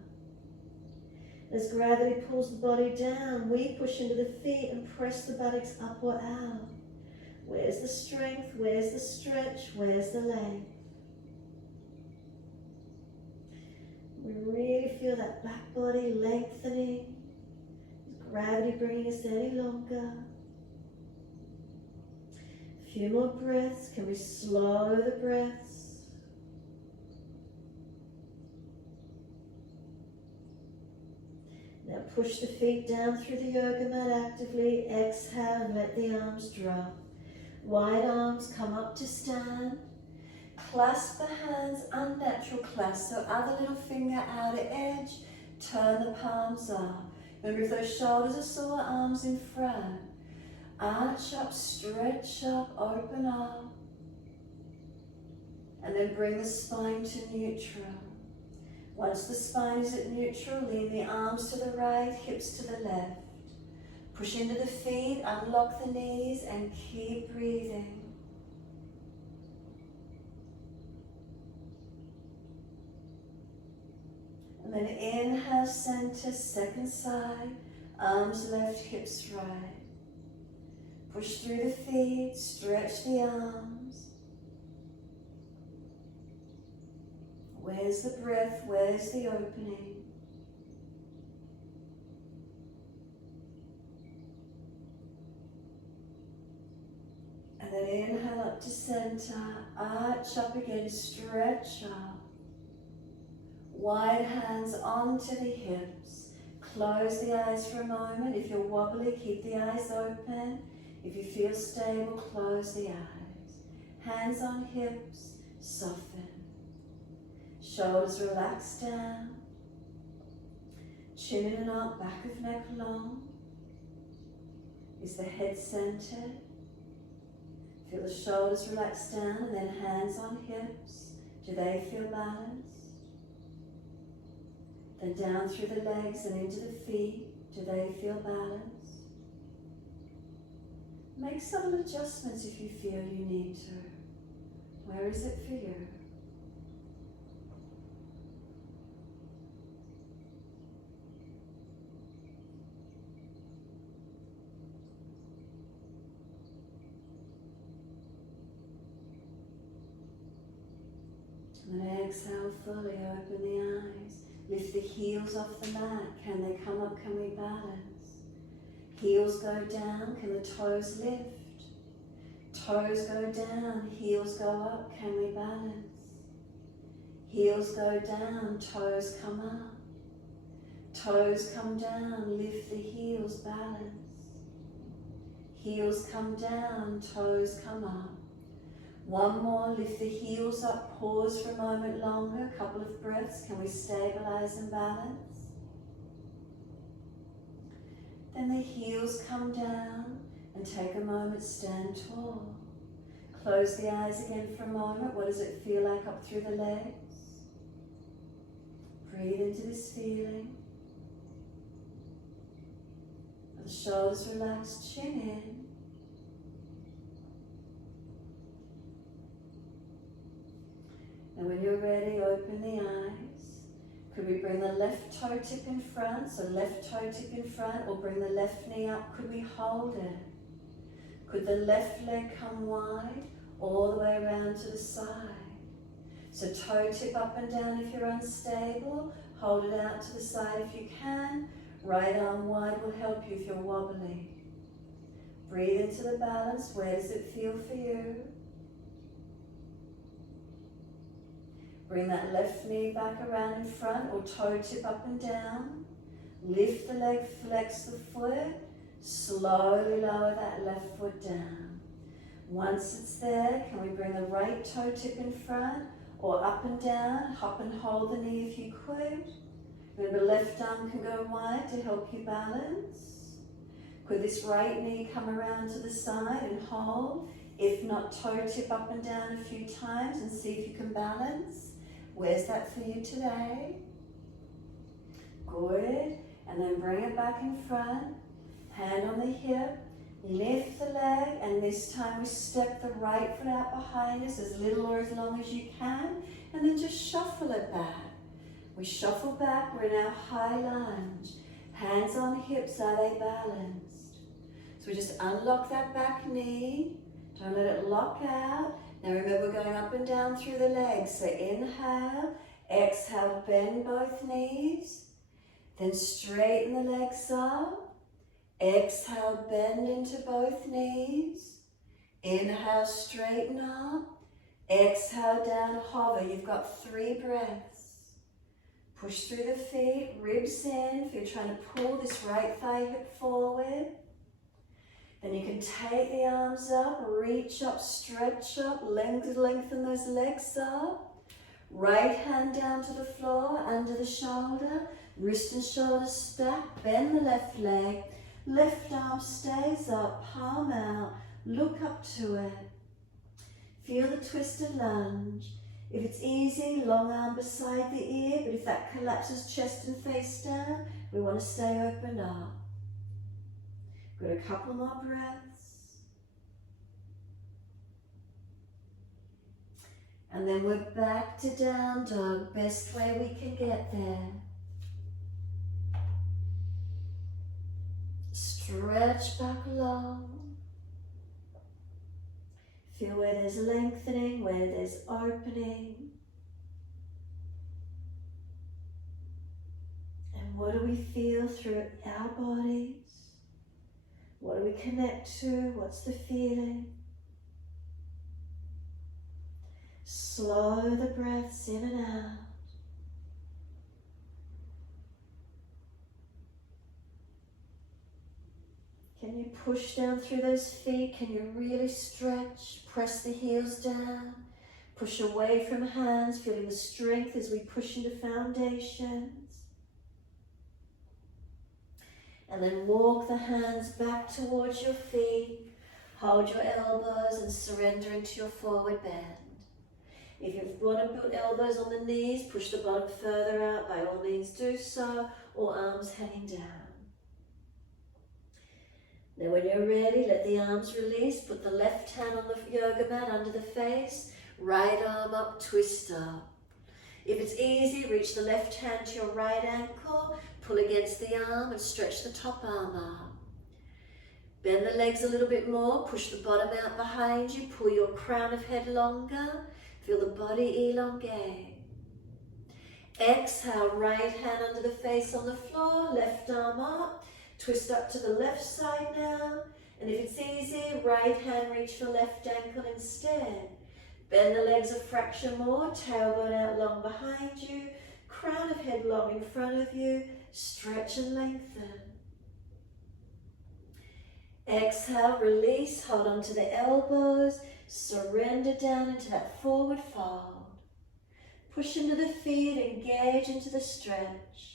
As gravity pulls the body down, we push into the feet and press the buttocks up or out. Where's the strength? Where's the stretch? Where's the length? We really feel that back body lengthening. Gravity bringing us any longer. A few more breaths. Can we slow the breaths? Now push the feet down through the yoga mat actively. Exhale and let the arms drop. Wide arms, come up to stand. Clasp the hands, unnatural clasp, so other little finger outer edge. Turn the palms up. Remember, if those shoulders are sore, arms in front. Arch up, stretch up, open up. And then bring the spine to neutral. Once the spine is at neutral, lean the arms to the right, hips to the left. Push into the feet, unlock the knees, and keep breathing. And then inhale, center, second side, arms left, hips right. Push through the feet, stretch the arms. Where's the breath? Where's the opening? And then inhale up to center, arch up again, stretch up. Wide hands onto the hips. Close the eyes for a moment. If you're wobbly, keep the eyes open. If you feel stable, close the eyes. Hands on hips, soften. Shoulders relax down. Chin in and up, back of neck long. Is the head centered? Feel the shoulders relax down and then hands on hips. Do they feel balanced? Then down through the legs and into the feet. Do they feel balanced? Make subtle adjustments if you feel you need to. Where is it for you? And then exhale fully, open the eyes. Lift the heels off the mat. Can they come up? Can we balance? Heels go down. Can the toes lift? Toes go down. Heels go up. Can we balance? Heels go down. Toes come up. Toes come down. Lift the heels. Balance. Heels come down. Toes come up. One more, lift the heels up, pause for a moment longer, a couple of breaths. Can we stabilize and balance? Then the heels come down and take a moment, stand tall. Close the eyes again for a moment. What does it feel like up through the legs? Breathe into this feeling. The shoulders relaxed, chin in. And when you're ready, open the eyes. Could we bring the left toe tip in front? So left toe tip in front, or bring the left knee up. Could we hold it? Could the left leg come wide, all the way around to the side? So toe tip up and down if you're unstable. Hold it out to the side if you can. Right arm wide will help you if you're wobbly. Breathe into the balance. Where does it feel for you? Bring that left knee back around in front or toe tip up and down. Lift the leg, flex the foot. Slowly lower that left foot down. Once it's there, can we bring the right toe tip in front or up and down? Hop and hold the knee if you could. Remember, left arm can go wide to help you balance. Could this right knee come around to the side and hold? If not, toe tip up and down a few times and see if you can balance. Where's that for you today? Good. And then bring it back in front. Hand on the hip. Lift the leg. And this time we step the right foot out behind us as little or as long as you can. And then just shuffle it back. We shuffle back. We're in our high lunge. Hands on hips. Are they balanced? So we just unlock that back knee. Don't let it lock out. Now remember, we're going up and down through the legs. So inhale, exhale, bend both knees. Then straighten the legs up. Exhale, bend into both knees. Inhale, straighten up. Exhale, down, hover. You've got 3 breaths. Push through the feet, ribs in. If you're trying to pull this right thigh hip forward. Then you can take the arms up, reach up, stretch up, lengthen those legs up. Right hand down to the floor, under the shoulder, wrist and shoulder stack, bend the left leg, Left arm stays up, palm out, look up to it. Feel the twisted lunge. If it's easy, long arm beside the ear, but if that collapses chest and face down, we want to stay open up. Got a couple more breaths. And then we're back to down dog, best way we can get there. Stretch back long. Feel where there's lengthening, where there's opening. And what do we feel through our bodies? What do we connect to? What's the feeling? Slow the breaths in and out. Can you push down through those feet? Can you really stretch? Press the heels down. Push away from hands, feeling the strength as we push into foundations. And then walk the hands back towards your feet. Hold your elbows and surrender into your forward bend. If you want to put elbows on the knees, push the bottom further out, by all means do so, or arms hanging down. Now when you're ready, let the arms release. Put the left hand on the yoga mat under the face. Right arm up, twist up. If it's easy, reach the left hand to your right ankle. Pull against the arm and stretch the top arm up. Bend the legs a little bit more. Push the bottom out behind you. Pull your crown of head longer. Feel the body elongate. Exhale, right hand under the face on the floor. Left arm up. Twist up to the left side now, and if it's easy, right hand reach for left ankle instead. Bend the legs a fraction more, tailbone out long behind you, crown of head long in front of you, stretch and lengthen. Exhale, release, hold on to the elbows, surrender down into that forward fold. Push into the feet, engage into the stretch.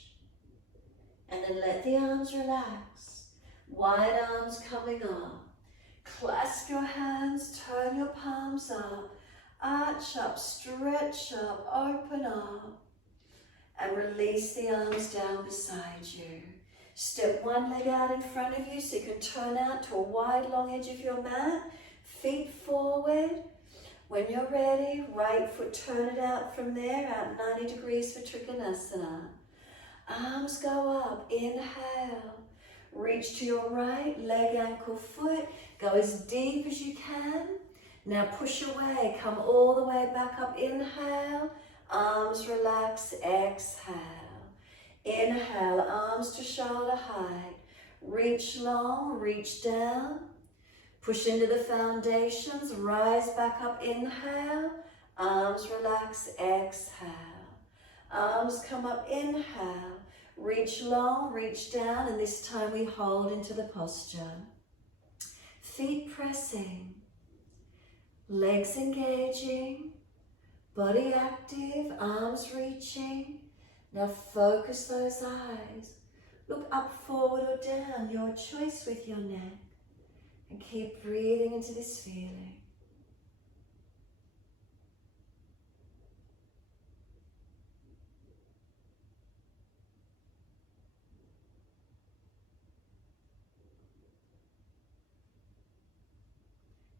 And then let the arms relax. Wide arms coming up. Clasp your hands, turn your palms up. Arch up, stretch up, open up. And release the arms down beside you. Step one leg out in front of you so you can turn out to a wide long edge of your mat. Feet forward. When you're ready, right foot turn it out from there, out 90 degrees for Trikonasana. Arms go up, inhale, reach to your right, leg, ankle, foot, go as deep as you can. Now push away, come all the way back up, inhale, arms relax, exhale. Inhale, arms to shoulder height, reach long, reach down, push into the foundations, rise back up, inhale, arms relax, exhale. Arms come up, inhale, reach long, reach down, and this time we hold into the posture. Feet pressing, legs engaging, body active, arms reaching. Now focus those eyes. Look up, forward or down, your choice with your neck. And keep breathing into this feeling.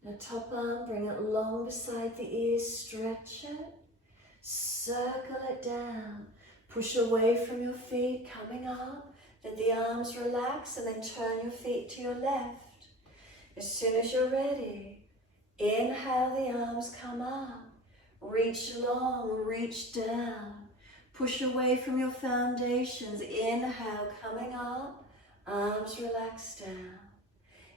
Now top arm, bring it long beside the ears, stretch it, circle it down, push away from your feet, coming up, let the arms relax and then turn your feet to your left. As soon as you're ready, inhale, the arms come up, reach long, reach down, push away from your foundations, inhale, coming up, arms relax down,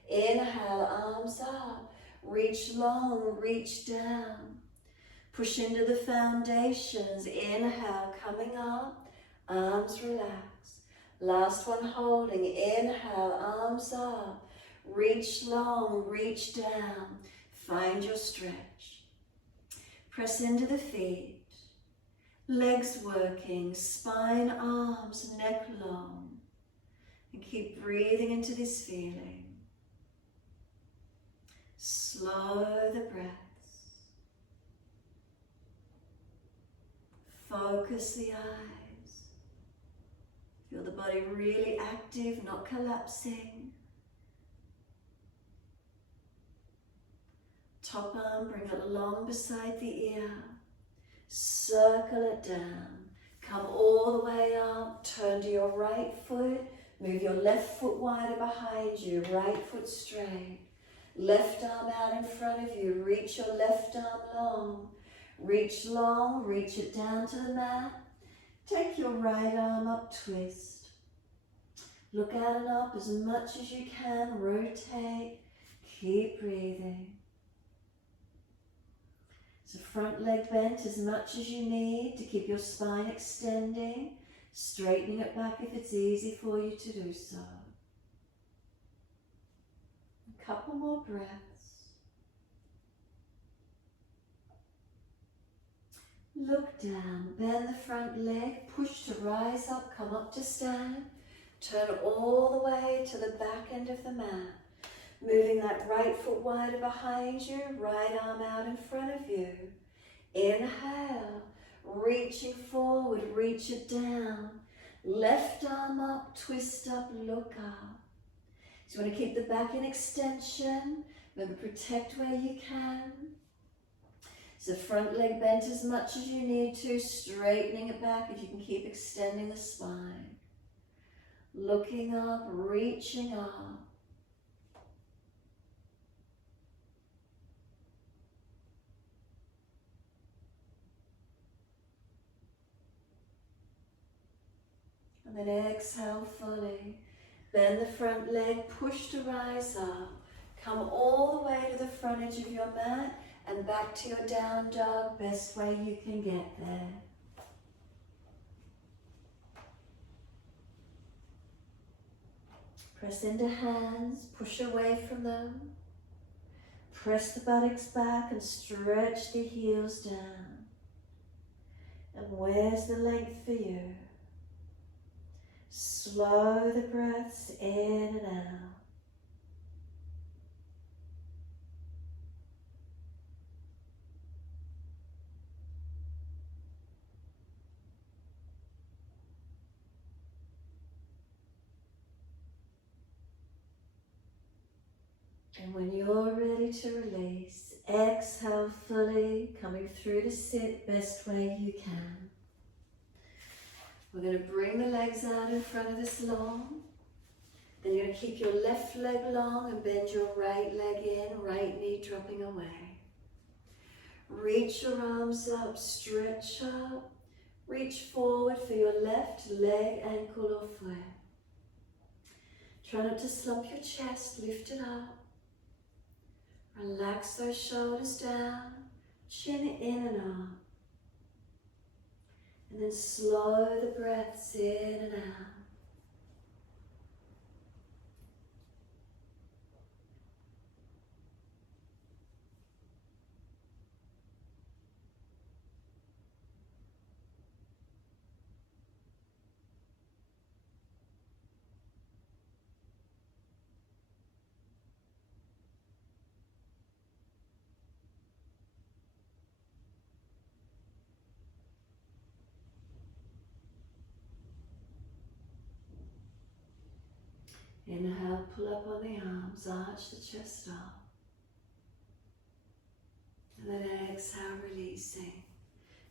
inhale, arms up, reach long, reach down. Push into the foundations. Inhale, coming up. Arms relax. Last one holding. Inhale, arms up. Reach long, reach down. Find your stretch. Press into the feet. Legs working. Spine, arms, neck long. And keep breathing into this feeling. Slow the breaths. Focus the eyes. Feel the body really active, not collapsing. Top arm, bring it along beside the ear. Circle it down. Come all the way up. Turn to your right foot. Move your left foot wider behind you. Right foot straight. Left arm out in front of you. Reach your left arm long. Reach long. Reach it down to the mat. Take your right arm up. Twist. Look out and up as much as you can. Rotate. Keep breathing. So front leg bent as much as you need to keep your spine extending, straightening it back if it's easy for you to do so. A couple more breaths. Look down, bend the front leg, push to rise up, come up to stand, turn all the way to the back end of the mat. Moving that right foot wider behind you, right arm out in front of you. Inhale, reaching forward, reach it down. Left arm up, twist up, look up. So you want to keep the back in extension. Remember, protect where you can. So front leg bent as much as you need to, straightening it back if you can keep extending the spine. Looking up, reaching up. And then exhale fully. Bend the front leg, push to rise up. Come all the way to the front edge of your mat and back to your down dog, best way you can get there. Press into hands, push away from them. Press the buttocks back and stretch the heels down. And where's the length for you? Slow the breaths in and out. And when you're ready to release, exhale fully, coming through to sit best way you can. We're going to bring the legs out in front of us long. Then you're going to keep your left leg long and bend your right leg in, right knee dropping away. Reach your arms up, stretch up. Reach forward for your left leg, ankle or foot. Try not to slump your chest, lift it up. Relax those shoulders down, chin in and up. And then slow the breaths in and out. Inhale, pull up on the arms, arch the chest up. And then exhale, releasing.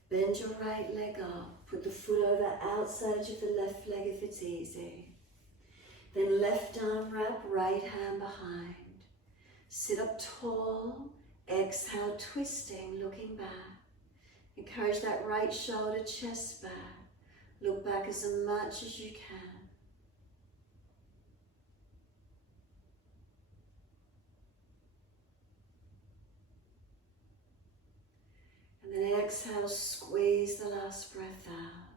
Bend your right leg up. Put the foot over outside of the left leg if it's easy. Then left arm wrap, right hand behind. Sit up tall. Exhale, twisting, looking back. Encourage that right shoulder, chest back. Look back as much as you can. And then exhale, squeeze the last breath out.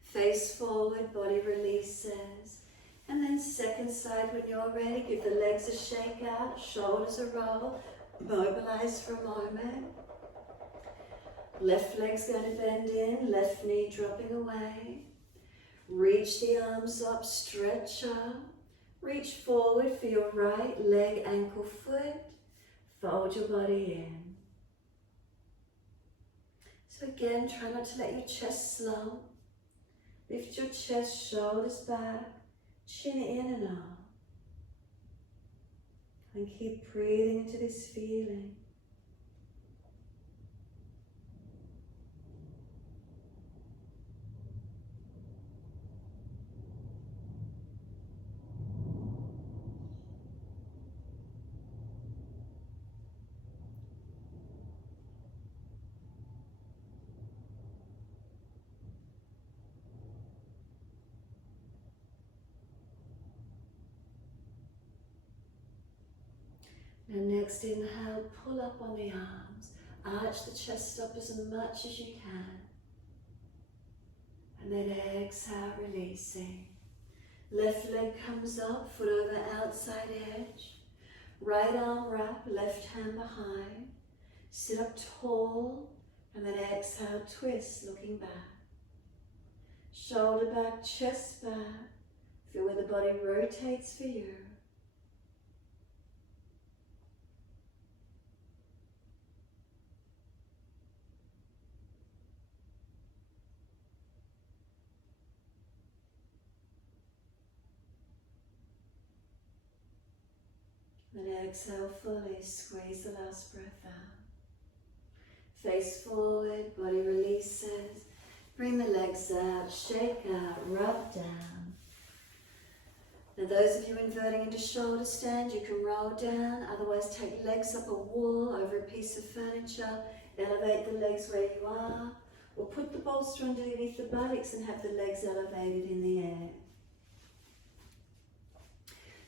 Face forward, body releases. And then second side when you're ready, give the legs a shake out, shoulders a roll, mobilise for a moment. Left leg's going to bend in, left knee dropping away. Reach the arms up, stretch up. Reach forward for your right leg, ankle, foot. Fold your body in. So again, try not to let your chest slump. Lift your chest, shoulders back, chin in and up. And keep breathing into this feeling. Now next inhale, pull up on the arms. Arch the chest up as much as you can. And then exhale, releasing. Left leg comes up, foot over outside edge. Right arm wrap, left hand behind. Sit up tall, and then exhale, twist, looking back. Shoulder back, chest back. Feel where the body rotates for you. And exhale fully, squeeze the last breath out. Face forward, body releases. Bring the legs out, shake out, rub down. Now those of you inverting into shoulder stand, you can roll down. Otherwise take legs up a wall, over a piece of furniture. Elevate the legs where you are. Or put the bolster underneath the buttocks and have the legs elevated in the air.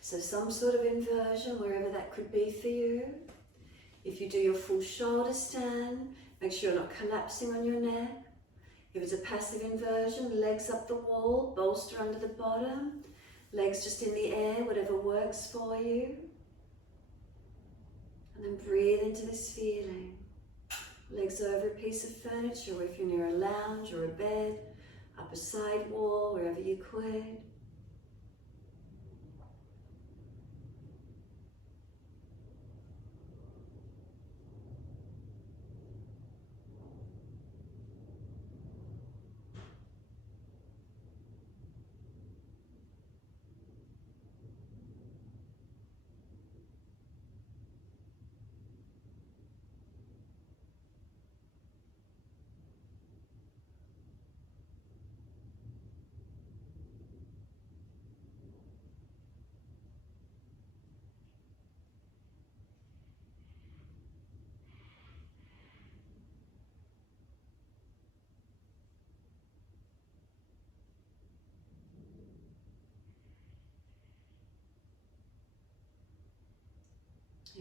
So some sort of inversion, wherever that could be for you. If you do your full shoulder stand, make sure you're not collapsing on your neck. If it's a passive inversion, legs up the wall, bolster under the bottom, legs just in the air, whatever works for you. And then breathe into this feeling. Legs over a piece of furniture, or if you're near a lounge or a bed, up a side wall, wherever you could.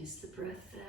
Is the breath there?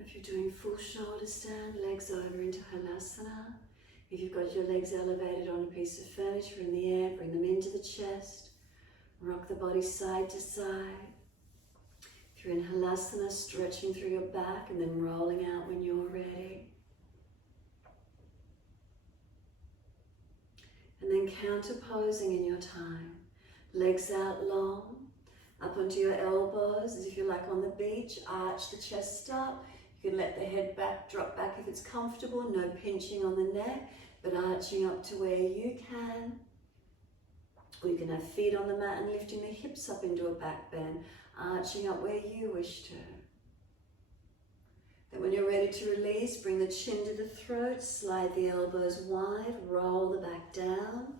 If you're doing full shoulder stand, legs over into Halasana. If you've got your legs elevated on a piece of furniture in the air, bring them into the chest. Rock the body side to side. If you're in Halasana, stretching through your back and then rolling out when you're ready. And then counter-posing in your time. Legs out long, up onto your elbows as if you're like on the beach. Arch the chest up. You can let the head back, drop back if it's comfortable. No pinching on the neck, but arching up to where you can. Or you can have feet on the mat and lifting the hips up into a back bend, arching up where you wish to. Then when you're ready to release, bring the chin to the throat, slide the elbows wide, roll the back down.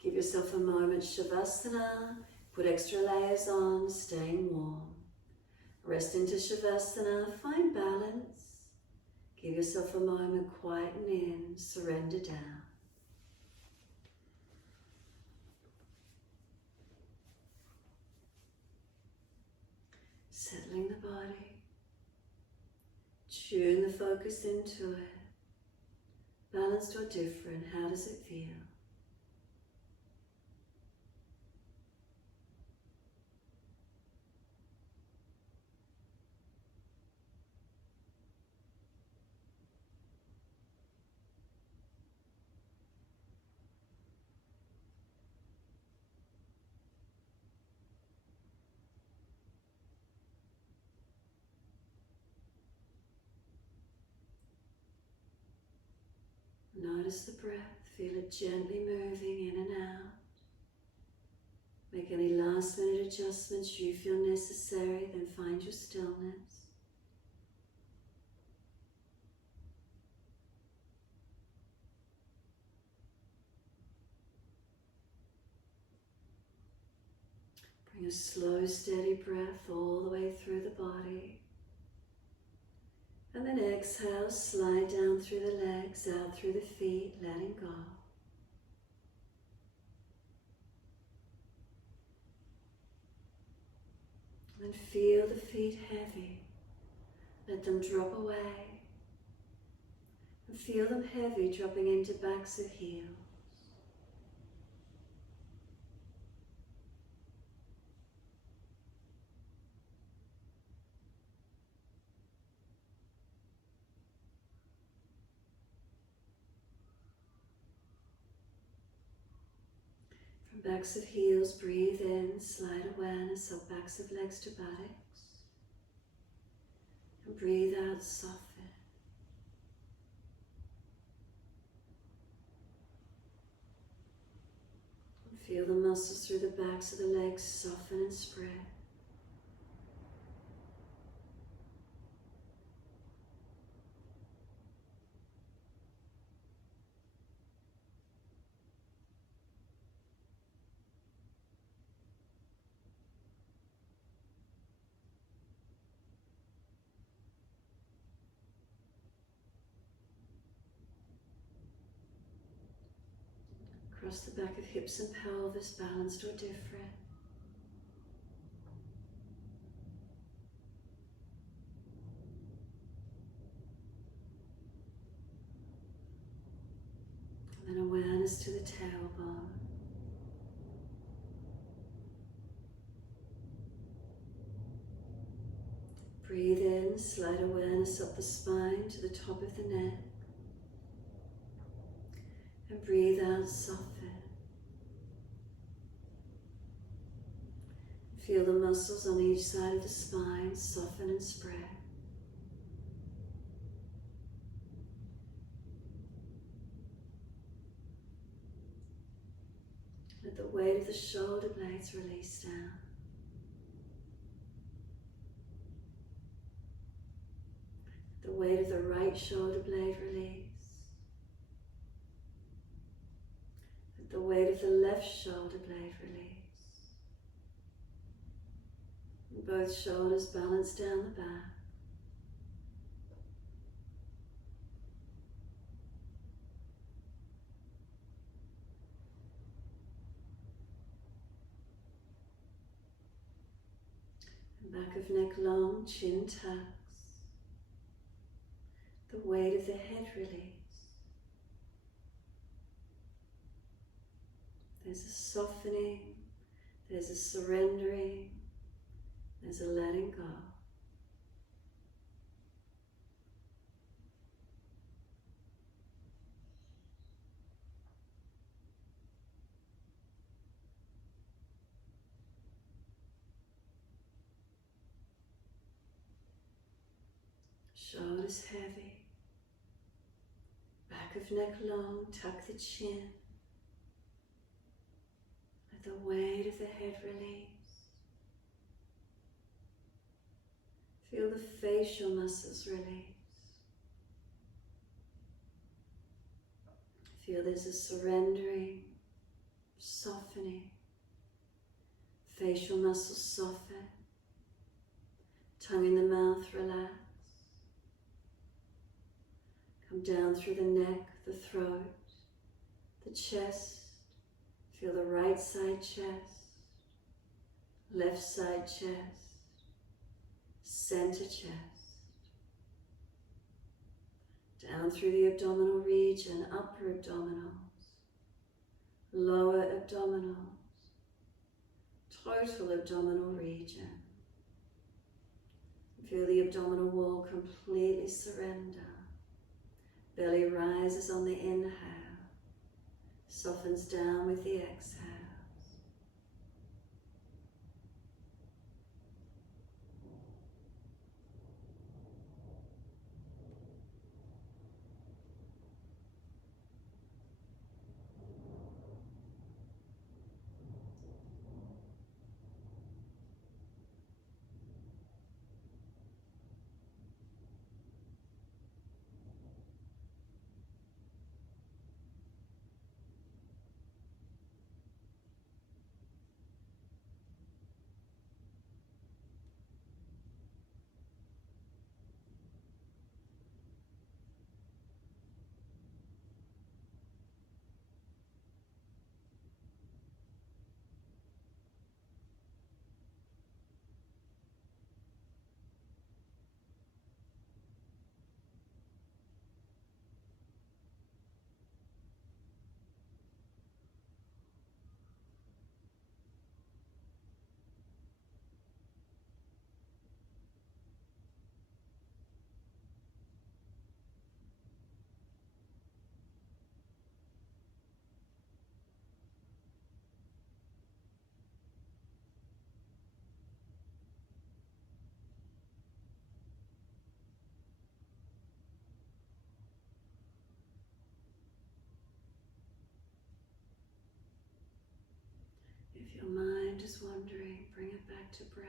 Give yourself a moment, Savasana. Put extra layers on, staying warm. Rest into Savasana, find balance. Give yourself a moment, quieten in, surrender down. focus into it. Balanced or different, how does it feel? Notice the breath, feel it gently moving in and out. Make any last minute adjustments you feel necessary, then find your stillness. Bring a slow, steady breath all the way through the body. And then exhale, slide down through the legs, out through the feet, letting go. And feel the feet heavy. Let them drop away. And feel them heavy, dropping into backs of heels. From backs of heels, breathe in, slide awareness up backs of legs to buttocks. And breathe out, soften. And feel the muscles through the backs of the legs soften and spread. Across the back of hips and pelvis, balanced or different. And then awareness to the tailbone. Breathe in, slide awareness up the spine to the top of the neck. And breathe out, soften. Feel the muscles on each side of the spine soften and spread. Let the weight of the shoulder blades release down. The weight of the right shoulder blade release. Let the weight of the left shoulder blade release. And both shoulders balance down the back. And back of neck long, chin tucks. The weight of the head release. There's a softening, there's a surrendering, there's a letting go. Shoulders heavy, back of neck long, tuck the chin. Let the weight of the head release. Feel the facial muscles release. Feel there's a surrendering, softening. Facial muscles soften. Tongue in the mouth relax. Come down through the neck, the throat, the chest. Feel the right side chest, left side chest, center chest. Down through the abdominal region, upper abdominals, lower abdominals, total abdominal region. Feel the abdominal wall completely surrender. Belly rises on the inhale, softens down with the exhale. If your mind is wandering, bring it back to breath.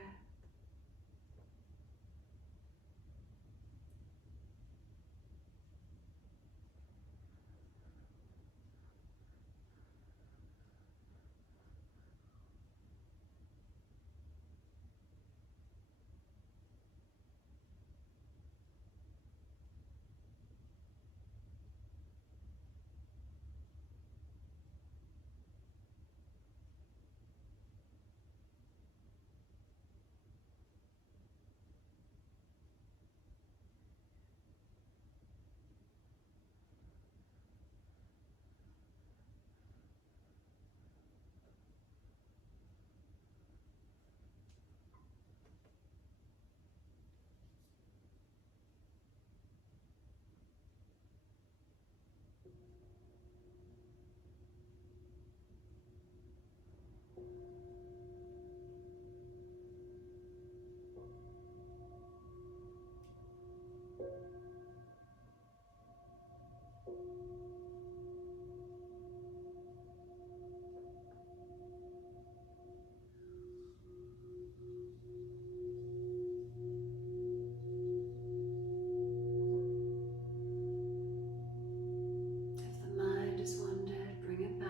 If the mind has wandered, bring it back.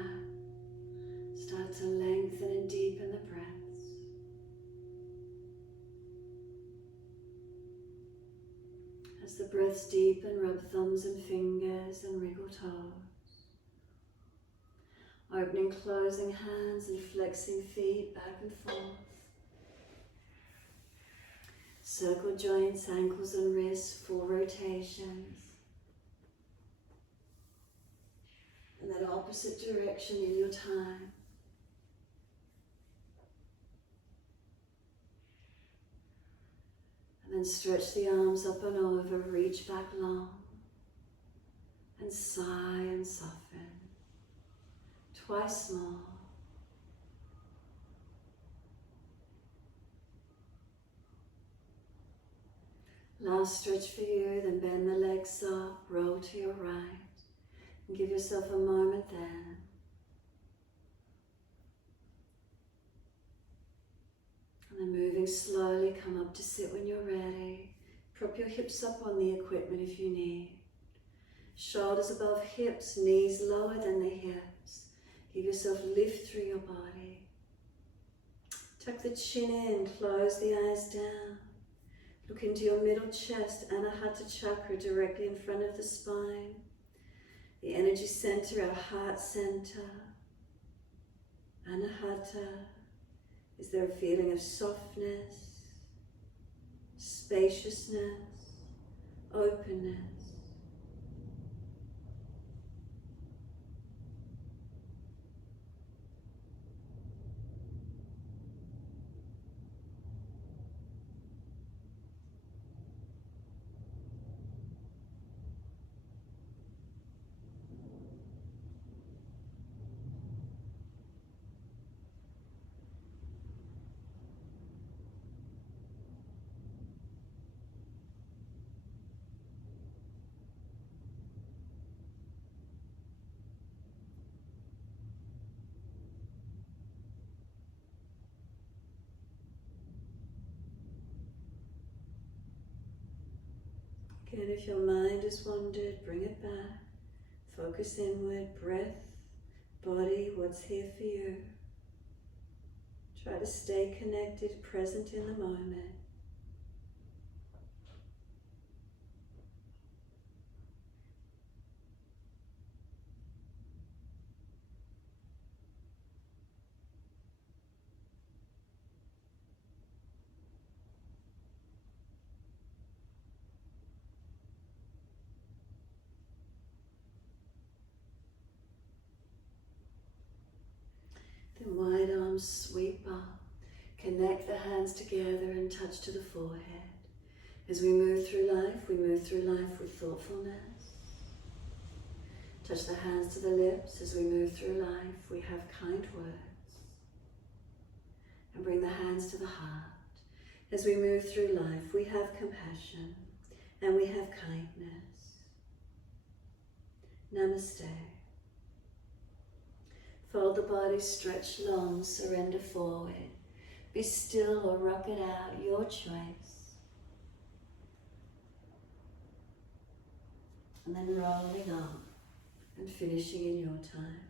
Start to lengthen and deepen the breaths. As the breaths deepen, rub thumbs and fingers and wriggle toes. Opening, closing hands and flexing feet back and forth. Circle joints, ankles and wrists, 4 rotations. And that opposite direction in your time. And then stretch the arms up and over, reach back long. And sigh and soften. Twice more. Last stretch for you, then bend the legs up, roll to your right. And give yourself a moment there. And then moving slowly, come up to sit when you're ready. Prop your hips up on the equipment if you need. Shoulders above hips, knees lower than the hips. Give yourself lift through your body. Tuck the chin in, close the eyes down. Look into your middle chest, Anahata chakra directly in front of the spine. The energy center, our heart center. Anahata. Is there a feeling of softness, spaciousness, openness? Again, if your mind has wandered, bring it back. Focus inward, breath, body, what's here for you. Try to stay connected, present in the moment. Then wide arms sweep up. Connect the hands together and touch to the forehead. As we move through life with thoughtfulness. Touch the hands to the lips. As we move through life, we have kind words. And bring the hands to the heart. As we move through life, we have compassion and we have kindness. Namaste. Fold the body, stretch long, surrender forward. Be still or rock it out, your choice. And then rolling up and finishing in your time.